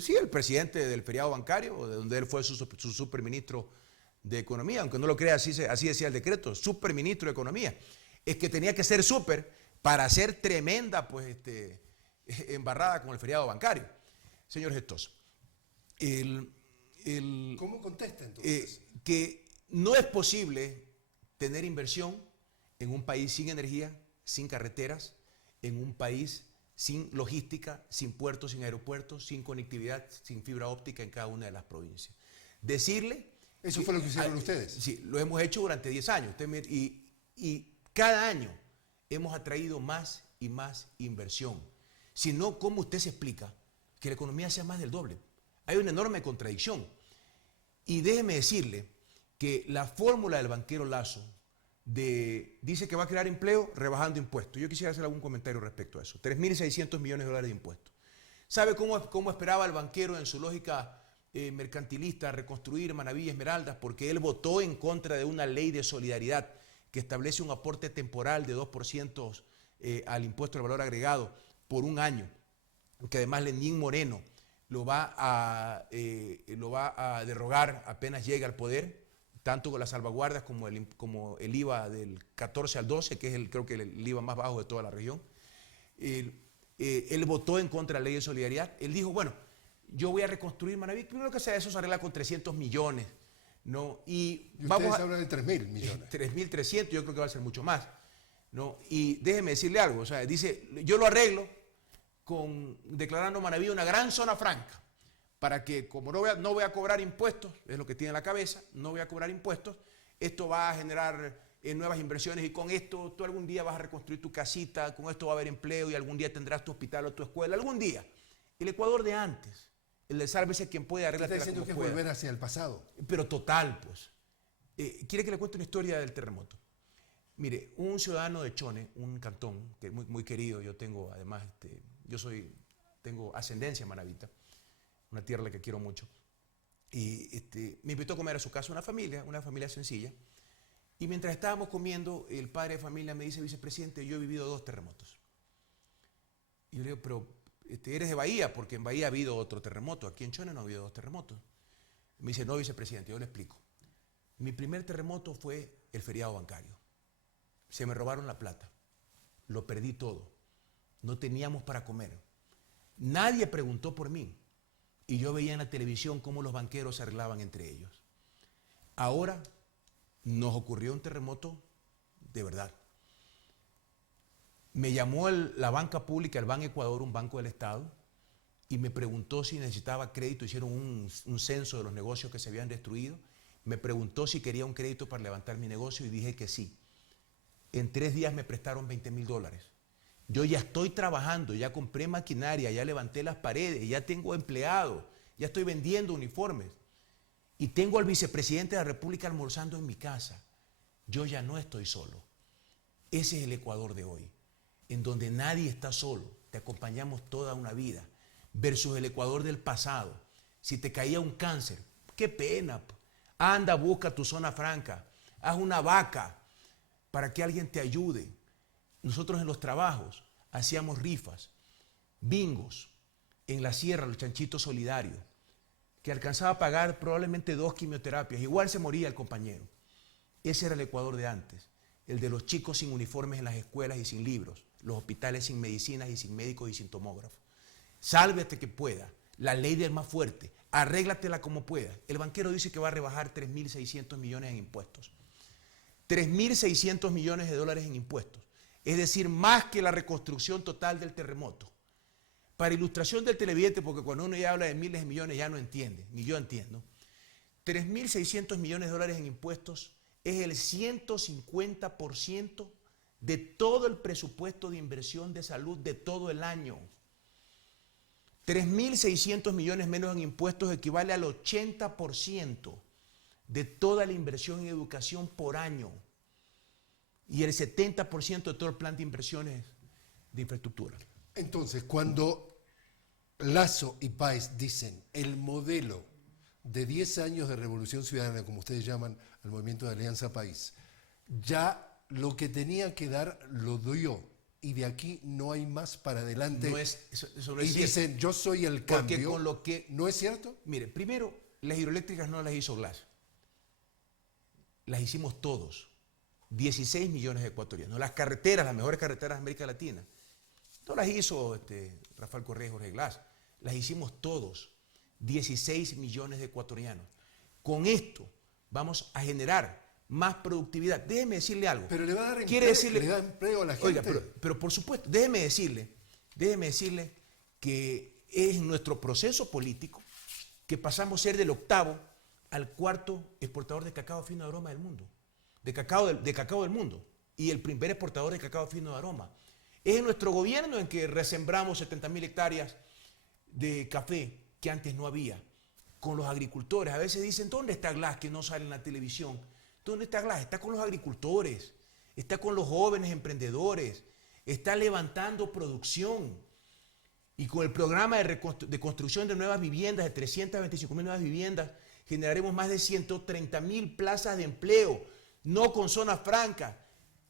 sí, el presidente del feriado bancario, de donde él fue su superministro de Economía, aunque no lo crea, así decía el decreto, superministro de Economía. Es que tenía que ser súper para hacer tremenda embarrada con el feriado bancario. Señor Gestoso, ¿cómo contesta entonces? Que no es posible tener inversión en un país sin energía, sin carreteras, en un país sin logística, sin puertos, sin aeropuertos, sin conectividad, sin fibra óptica en cada una de las provincias. Decirle... Eso fue lo que hicieron ustedes. Sí, lo hemos hecho durante 10 años. Y cada año hemos atraído más y más inversión. Si no, ¿cómo usted se explica que la economía sea más del doble? Hay una enorme contradicción. Y déjeme decirle que la fórmula del banquero Lasso dice que va a crear empleo rebajando impuestos. Yo quisiera hacer algún comentario respecto a eso. 3.600 millones de dólares de impuestos. ¿Sabe cómo esperaba el banquero en su lógica mercantilista reconstruir Manaví y Esmeraldas? Porque él votó en contra de una ley de solidaridad que establece un aporte temporal de 2% al impuesto al valor agregado por un año, que además Lenín Moreno lo va a derogar apenas llegue al poder, tanto con las salvaguardas como el IVA del 14 al 12, que es creo que el IVA más bajo de toda la región. Él votó en contra de la ley de solidaridad. Él dijo, bueno, yo voy a reconstruir Manaví. Primero que sea, eso se arregla con 300 millones. ¿No? Y ustedes hablan de 3.000 millones. 3.300, yo creo que va a ser mucho más. ¿No? Y déjeme decirle algo. O sea, dice, yo lo arreglo declarando Manaví una gran zona franca, para que como no voy a cobrar impuestos, es lo que tiene en la cabeza, no voy a cobrar impuestos, esto va a generar nuevas inversiones y con esto tú algún día vas a reconstruir tu casita, con esto va a haber empleo y algún día tendrás tu hospital o tu escuela, algún día. El Ecuador de antes, el de sálvese quien puede, arreglar. Está diciendo que es volver hacia el pasado. Pero total, pues. ¿Quiere que le cuente una historia del terremoto? Mire, un ciudadano de Chone, un cantón que es muy, muy querido, yo tengo además, tengo ascendencia manabita, una tierra a la que quiero mucho, y me invitó a comer a su casa una familia sencilla, y mientras estábamos comiendo, el padre de familia me dice, vicepresidente, yo he vivido 2 terremotos. Y yo le digo, pero eres de Bahía, porque en Bahía ha habido otro terremoto, aquí en Chone no ha habido 2 terremotos. Me dice, no, vicepresidente, yo le explico. Mi primer terremoto fue el feriado bancario. Se me robaron la plata, lo perdí todo, no teníamos para comer. Nadie preguntó por mí y yo veía en la televisión cómo los banqueros se arreglaban entre ellos. Ahora nos ocurrió un terremoto de verdad. Me llamó la banca pública, el Ban Ecuador, un banco del Estado, y me preguntó si necesitaba crédito. Hicieron un censo de los negocios que se habían destruido. Me preguntó si quería un crédito para levantar mi negocio y dije que sí. En 3 días me prestaron $20.000. Yo ya estoy trabajando, ya compré maquinaria, ya levanté las paredes, ya tengo empleados, ya estoy vendiendo uniformes. Y tengo al vicepresidente de la República almorzando en mi casa. Yo ya no estoy solo. Ese es el Ecuador de hoy, en donde nadie está solo, te acompañamos toda una vida, versus el Ecuador del pasado. Si te caía un cáncer, qué pena. Anda, busca tu zona franca. Haz una vaca para que alguien te ayude. Nosotros en los trabajos hacíamos rifas, bingos, en la sierra, los chanchitos solidarios, que alcanzaba a pagar probablemente 2 quimioterapias. Igual se moría el compañero. Ese era el Ecuador de antes, el de los chicos sin uniformes en las escuelas y sin libros, los hospitales sin medicinas y sin médicos y sin tomógrafos. Sálvete que pueda, la ley del más fuerte, arréglatela como puedas. El banquero dice que va a rebajar 3.600 millones en impuestos. 3.600 millones de dólares en impuestos, es decir, más que la reconstrucción total del terremoto. Para ilustración del televidente, porque cuando uno ya habla de miles de millones ya no entiende, ni yo entiendo, 3.600 millones de dólares en impuestos es el 150% de todo el presupuesto de inversión de salud de todo el año. 3.600 millones menos en impuestos equivale al 80% de toda la inversión en educación por año y el 70% de todo el plan de inversiones de infraestructura. Entonces, cuando Lasso y Páez dicen el modelo de 10 años de revolución ciudadana, como ustedes llaman al movimiento de Alianza País, ya lo que tenía que dar lo dio y de aquí no hay más para adelante. Eso no es y cierto. dicen, yo soy el cambio. Porque con lo que... ¿No es cierto? Mire, primero, las hidroeléctricas no las hizo Glass. Las hicimos todos. 16 millones de ecuatorianos. Las carreteras, las mejores carreteras de América Latina, no las hizo Rafael Correa y Jorge Glass. Las hicimos todos. 16 millones de ecuatorianos. Con esto vamos a generar más productividad. Déjeme decirle algo. Pero le va a dar Quiere empleo, decirle, le da empleo a la gente. Oiga, pero por supuesto, déjeme decirle que es nuestro proceso político que pasamos a ser del 8º al 4º exportador de cacao fino de aroma del mundo. De cacao del mundo. Y el primer exportador de cacao fino de aroma. Es en nuestro gobierno en que resembramos 70.000 hectáreas de café que antes no había. Con los agricultores. A veces dicen, ¿dónde está Glass que no sale en la televisión? ¿Dónde está Glass? Está con los agricultores, está con los jóvenes emprendedores, está levantando producción. Y con el programa de construcción de nuevas viviendas, de 325.000 nuevas viviendas, generaremos más de 130.000 plazas de empleo, no con zonas francas.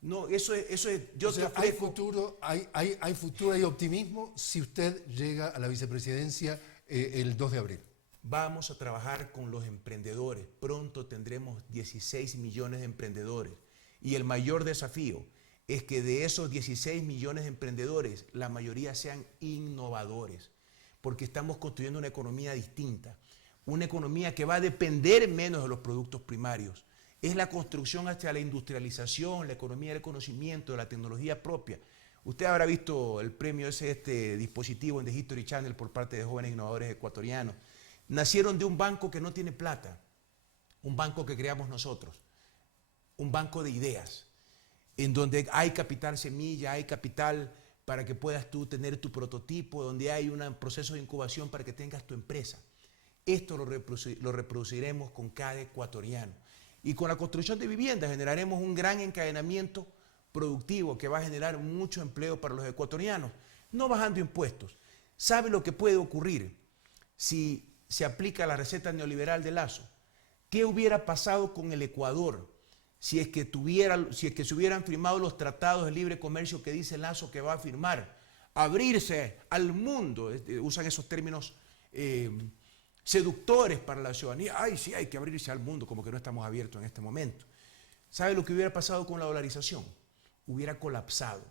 No, eso es yo o sea, hay futuro, hay optimismo si usted llega a la vicepresidencia el 2 de abril. Vamos a trabajar con los emprendedores. Pronto tendremos 16 millones de emprendedores. Y el mayor desafío es que de esos 16 millones de emprendedores, la mayoría sean innovadores. Porque estamos construyendo una economía distinta. Una economía que va a depender menos de los productos primarios. Es la construcción hacia la industrialización, la economía del conocimiento, de la tecnología propia. Usted habrá visto el premio este dispositivo en The History Channel por parte de jóvenes innovadores ecuatorianos. Nacieron de un banco que no tiene plata, un banco que creamos nosotros, un banco de ideas, en donde hay capital semilla, hay capital para que puedas tú tener tu prototipo, donde hay un proceso de incubación para que tengas tu empresa. Esto lo reproduciremos con cada ecuatoriano. Y con la construcción de viviendas generaremos un gran encadenamiento productivo que va a generar mucho empleo para los ecuatorianos, no bajando impuestos. ¿Sabe lo que puede ocurrir si se aplica la receta neoliberal de Lasso? ¿Qué hubiera pasado con el Ecuador si es que se hubieran firmado los tratados de libre comercio que dice Lasso que va a firmar? Abrirse al mundo, usan esos términos seductores para la ciudadanía. Ay, sí, hay que abrirse al mundo, como que no estamos abiertos en este momento. ¿Sabe lo que hubiera pasado con la dolarización? Hubiera colapsado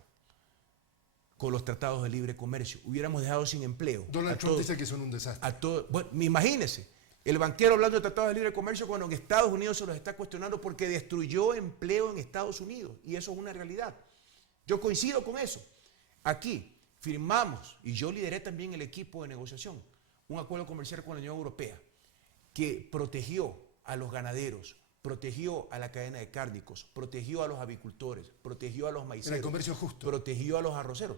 con los tratados de libre comercio. Hubiéramos dejado sin empleo. Donald Trump dice que son un desastre. Bueno, imagínense, el banquero hablando de tratados de libre comercio cuando en Estados Unidos se los está cuestionando porque destruyó empleo en Estados Unidos. Y eso es una realidad. Yo coincido con eso. Aquí firmamos, y yo lideré también el equipo de negociación, un acuerdo comercial con la Unión Europea que protegió a los ganaderos, protegió a la cadena de cárnicos, protegió a los avicultores, protegió a los maiceros, el comercio justo, protegió a los arroceros.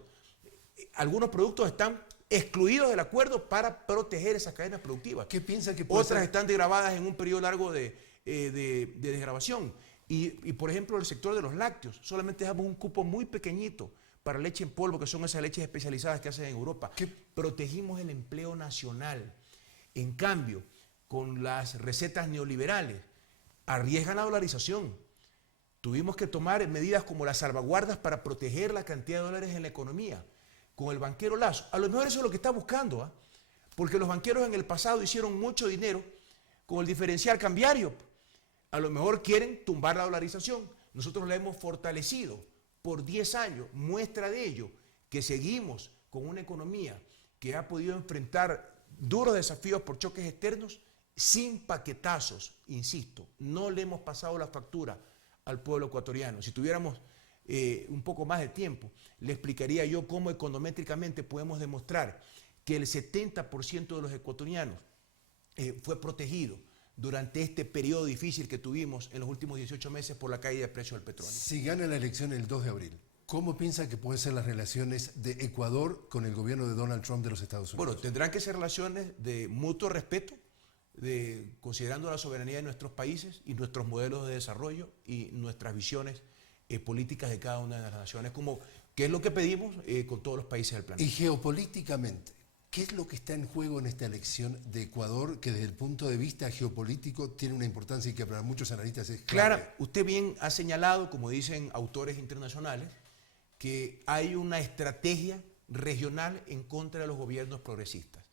Algunos productos están excluidos del acuerdo para proteger esas cadenas productivas. ¿Qué piensa que puede Otras ser? están degravadas en un periodo largo de desgravación. Y, por ejemplo, el sector de los lácteos, solamente dejamos un cupo muy pequeñito para leche en polvo, que son esas leches especializadas que hacen en Europa. Protegimos el empleo nacional. En cambio, con las recetas neoliberales, arriesgan la dolarización. Tuvimos que tomar medidas como las salvaguardas para proteger la cantidad de dólares en la economía. Con el banquero Lazo, a lo mejor eso es lo que está buscando, ¿ah? Porque los banqueros en el pasado hicieron mucho dinero con el diferencial cambiario. A lo mejor quieren tumbar la dolarización. Nosotros la hemos fortalecido por 10 años. Muestra de ello que seguimos con una economía que ha podido enfrentar duros desafíos por choques externos sin paquetazos, insisto. No le hemos pasado la factura al pueblo ecuatoriano. Si tuviéramos un poco más de tiempo, le explicaría yo cómo econométricamente podemos demostrar que el 70% de los ecuatorianos fue protegido durante este periodo difícil que tuvimos en los últimos 18 meses por la caída de precios del petróleo. Si gana la elección el 2 de abril, ¿cómo piensa que pueden ser las relaciones de Ecuador con el gobierno de Donald Trump de los Estados Unidos? Bueno, tendrán que ser relaciones de mutuo respeto, considerando la soberanía de nuestros países y nuestros modelos de desarrollo y nuestras visiones políticas de cada una de las naciones, que es lo que pedimos con todos los países del planeta. Y geopolíticamente, ¿qué es lo que está en juego en esta elección de Ecuador, que desde el punto de vista geopolítico tiene una importancia y que para muchos analistas es clave? Claro, usted bien ha señalado, como dicen autores internacionales, que hay una estrategia regional en contra de los gobiernos progresistas.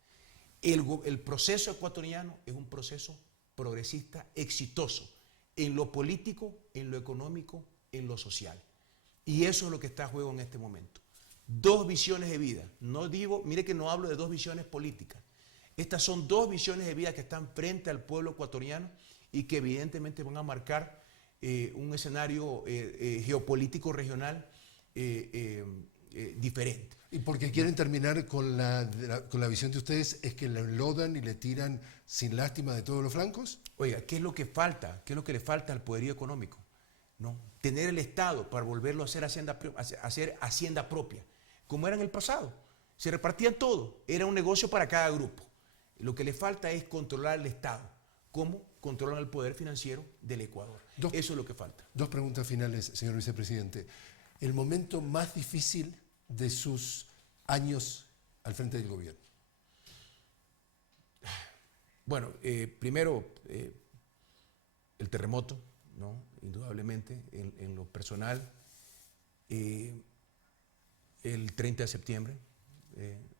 El proceso ecuatoriano es un proceso progresista exitoso en lo político, en lo económico, en lo social. Y eso es lo que está a juego en este momento. Dos visiones de vida. No digo, mire que no hablo de dos visiones políticas. Estas son dos visiones de vida que están frente al pueblo ecuatoriano y que evidentemente van a marcar un escenario geopolítico regional diferente. Y porque quieren terminar con la visión de ustedes, ¿es que le enlodan y le tiran sin lástima de todos los flancos? Oiga, ¿qué es lo que falta? ¿Qué es lo que le falta al poderío económico? ¿No? Tener el Estado para volverlo a hacer hacienda propia, como era en el pasado. Se repartían todo, era un negocio para cada grupo. Lo que le falta es controlar el Estado. ¿Cómo? Controlan el poder financiero del Ecuador. Eso es lo que falta. Dos preguntas finales, señor vicepresidente. El momento más difícil de sus años al frente del gobierno. Bueno, primero, el terremoto, ¿no? Indudablemente, en lo personal, el 30 de septiembre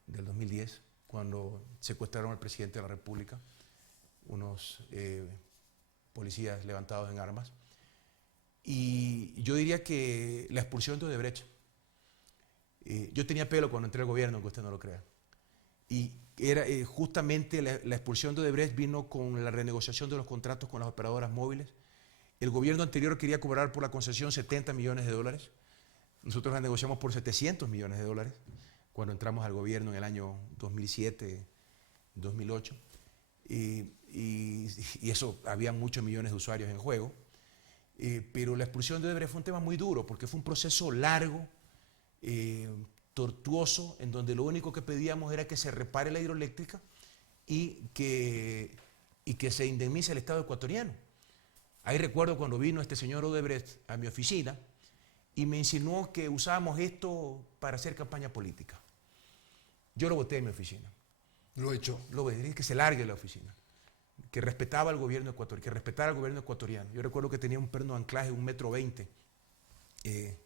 del 2010, cuando secuestraron al presidente de la República, unos policías levantados en armas, y yo diría que la expulsión de Odebrecht. Yo tenía pelo cuando entré al gobierno, aunque usted no lo crea, y era justamente la expulsión de Odebrecht vino con la renegociación de los contratos con las operadoras móviles. El gobierno anterior quería cobrar por la concesión 70 millones de dólares. Nosotros la negociamos por 700 millones de dólares cuando entramos al gobierno en el año 2007, 2008. Y eso, había muchos millones de usuarios en juego. Pero la expulsión de Odebrecht fue un tema muy duro porque fue un proceso largo, tortuoso, en donde lo único que pedíamos era que se repare la hidroeléctrica y que se indemnice el Estado ecuatoriano. Ahí recuerdo cuando vino este señor Odebrecht a mi oficina y me insinuó que usábamos esto para hacer campaña política. Yo lo boté de mi oficina. Lo echó. Lo dije que se largue de la oficina, que respetaba al gobierno ecuatoriano, que respetara al gobierno ecuatoriano. Yo recuerdo que tenía un perno de anclaje de 1,20 m.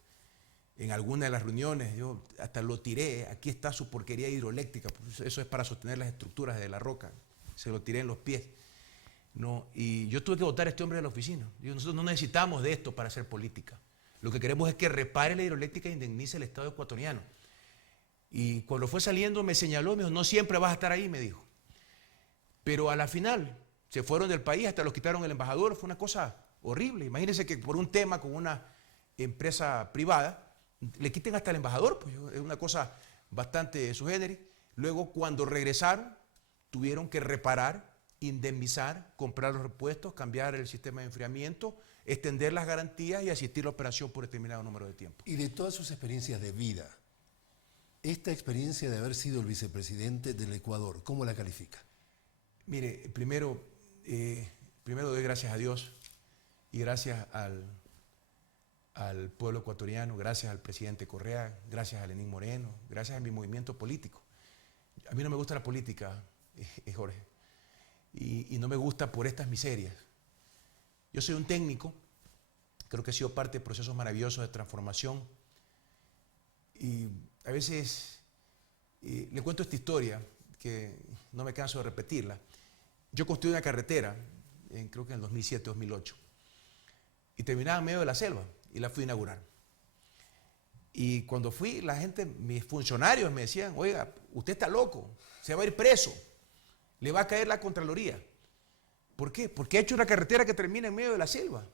En alguna de las reuniones yo hasta lo tiré, aquí está su porquería hidroeléctrica, pues eso es para sostener las estructuras de la roca, se lo tiré en los pies. No, y yo tuve que votar a este hombre de la oficina. Digo, nosotros no necesitamos de esto para hacer política. Lo que queremos es que repare la hidroeléctrica e indemnice el Estado ecuatoriano. Y cuando fue saliendo me señaló, me dijo, no siempre vas a estar ahí, me dijo. Pero a la final se fueron del país, hasta los quitaron el embajador, fue una cosa horrible. Imagínense que por un tema con una empresa privada, le quiten hasta el embajador, pues es una cosa bastante sui generis. Luego cuando regresaron, tuvieron que reparar, indemnizar, comprar los repuestos, cambiar el sistema de enfriamiento, extender las garantías y asistir a la operación por determinado número de tiempo. Y de todas sus experiencias de vida, esta experiencia de haber sido el vicepresidente del Ecuador, ¿cómo la califica? Mire, primero doy gracias a Dios y gracias al pueblo ecuatoriano, gracias al presidente Correa, gracias a Lenín Moreno, gracias a mi movimiento político. A mí no me gusta la política, Jorge, y no me gusta por estas miserias. Yo soy un técnico, creo que he sido parte de procesos maravillosos de transformación y a veces le cuento esta historia que no me canso de repetirla. Yo construí una carretera, creo que en el 2007-2008, y terminaba en medio de la selva y la fui a inaugurar. Y cuando fui, la gente, mis funcionarios me decían, oiga, usted está loco, se va a ir preso, le va a caer la Contraloría. ¿Por qué? Porque ha hecho una carretera que termina en medio de la selva.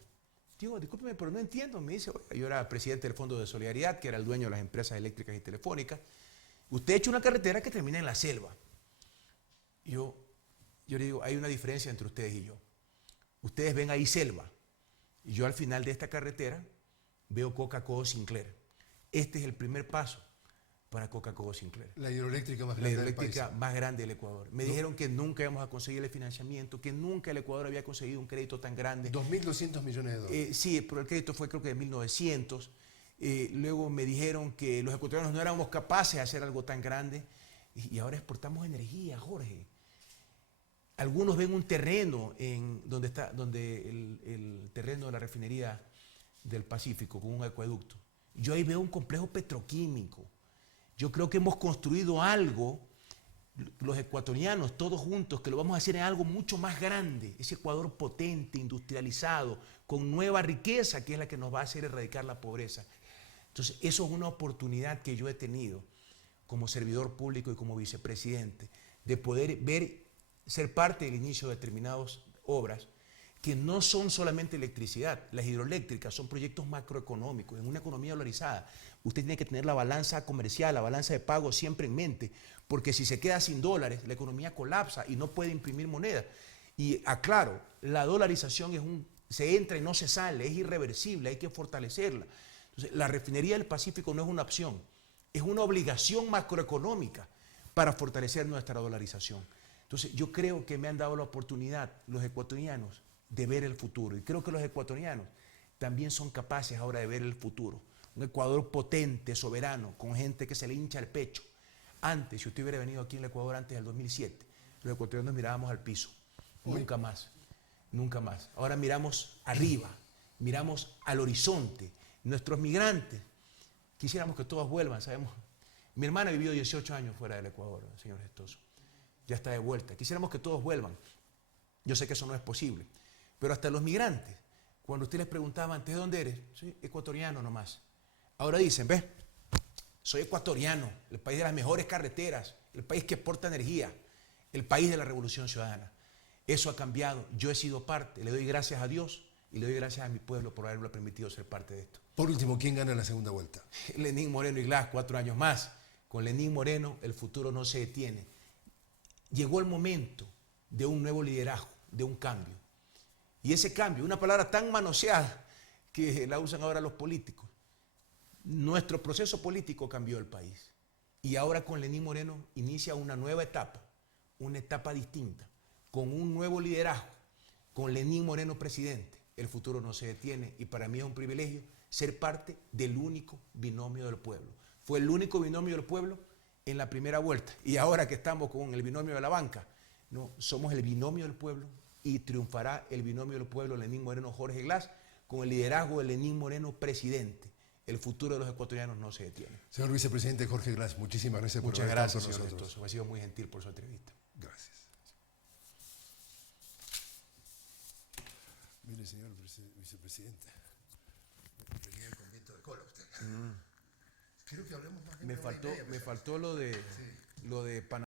Digo, discúlpeme, pero no entiendo. Me dice, oiga, yo era presidente del Fondo de Solidaridad, que era el dueño de las empresas eléctricas y telefónicas. Usted ha hecho una carretera que termina en la selva. Yo le digo, hay una diferencia entre ustedes y yo. Ustedes ven ahí selva. Y yo al final de esta carretera veo Coca-Cola Sinclair. Este es el primer paso para Coca-Cola Sinclair. La hidroeléctrica más La grande del hidroeléctrica país. más grande del Ecuador. Me dijeron que nunca íbamos a conseguir el financiamiento, que nunca el Ecuador había conseguido un crédito tan grande. 2.200 millones de dólares. Sí, pero el crédito fue creo que de 1900. Luego me dijeron que los ecuatorianos no éramos capaces de hacer algo tan grande. Y ahora exportamos energía, Jorge. Algunos ven un terreno donde el terreno de la refinería del Pacífico con un acueducto. Yo ahí veo un complejo petroquímico. Yo creo que hemos construido algo, los ecuatorianos, todos juntos, que lo vamos a hacer en algo mucho más grande. Ese Ecuador potente, industrializado, con nueva riqueza, que es la que nos va a hacer erradicar la pobreza. Entonces, eso es una oportunidad que yo he tenido como servidor público y como vicepresidente, de poder ser parte del inicio de determinadas obras que no son solamente electricidad. Las hidroeléctricas son proyectos macroeconómicos. En una economía dolarizada, usted tiene que tener la balanza comercial, la balanza de pago siempre en mente, porque si se queda sin dólares, la economía colapsa y no puede imprimir moneda. Y aclaro, la dolarización se entra y no se sale, es irreversible, hay que fortalecerla. Entonces, la refinería del Pacífico no es una opción, es una obligación macroeconómica para fortalecer nuestra dolarización. Entonces, yo creo que me han dado la oportunidad los ecuatorianos de ver el futuro. Y creo que los ecuatorianos también son capaces ahora de ver el futuro. Un Ecuador potente, soberano, con gente que se le hincha el pecho. Antes, si usted hubiera venido aquí en el Ecuador antes del 2007, los ecuatorianos mirábamos al piso. Nunca más, nunca más. Ahora miramos arriba, miramos al horizonte. Nuestros migrantes, quisiéramos que todos vuelvan, sabemos. Mi hermana ha vivido 18 años fuera del Ecuador, señor Gestoso. Ya está de vuelta. Quisiéramos que todos vuelvan. Yo sé que eso no es posible. Pero hasta los migrantes, cuando usted les preguntaba antes, ¿de dónde eres? Soy ecuatoriano nomás. Ahora dicen, ¿ves? Soy ecuatoriano, el país de las mejores carreteras, el país que exporta energía, el país de la revolución ciudadana. Eso ha cambiado. Yo he sido parte. Le doy gracias a Dios y le doy gracias a mi pueblo por haberme permitido ser parte de esto. Por último, ¿quién gana la segunda vuelta? Lenín Moreno y Glass, 4 años más. Con Lenín Moreno el futuro no se detiene. Llegó el momento de un nuevo liderazgo, de un cambio. Y ese cambio, una palabra tan manoseada que la usan ahora los políticos. Nuestro proceso político cambió el país. Y ahora con Lenín Moreno inicia una nueva etapa, una etapa distinta, con un nuevo liderazgo, con Lenín Moreno presidente. El futuro no se detiene y para mí es un privilegio ser parte del único binomio del pueblo. Fue el único binomio del pueblo en la primera vuelta. Y ahora que estamos con el binomio de la banca, no, somos el binomio del pueblo y triunfará el binomio del pueblo Lenín Moreno-Jorge Glass con el liderazgo de Lenín Moreno presidente. El futuro de los ecuatorianos no se detiene. Señor vicepresidente Jorge Glass, muchísimas gracias Muchas por haber gracias, estado con señor nosotros. Gestoso. Ha sido muy gentil por su entrevista. Gracias. Mire, señor vicepresidente, venía con viento de cola usted. Creo que hablemos más de Me faltó lo de Panamá.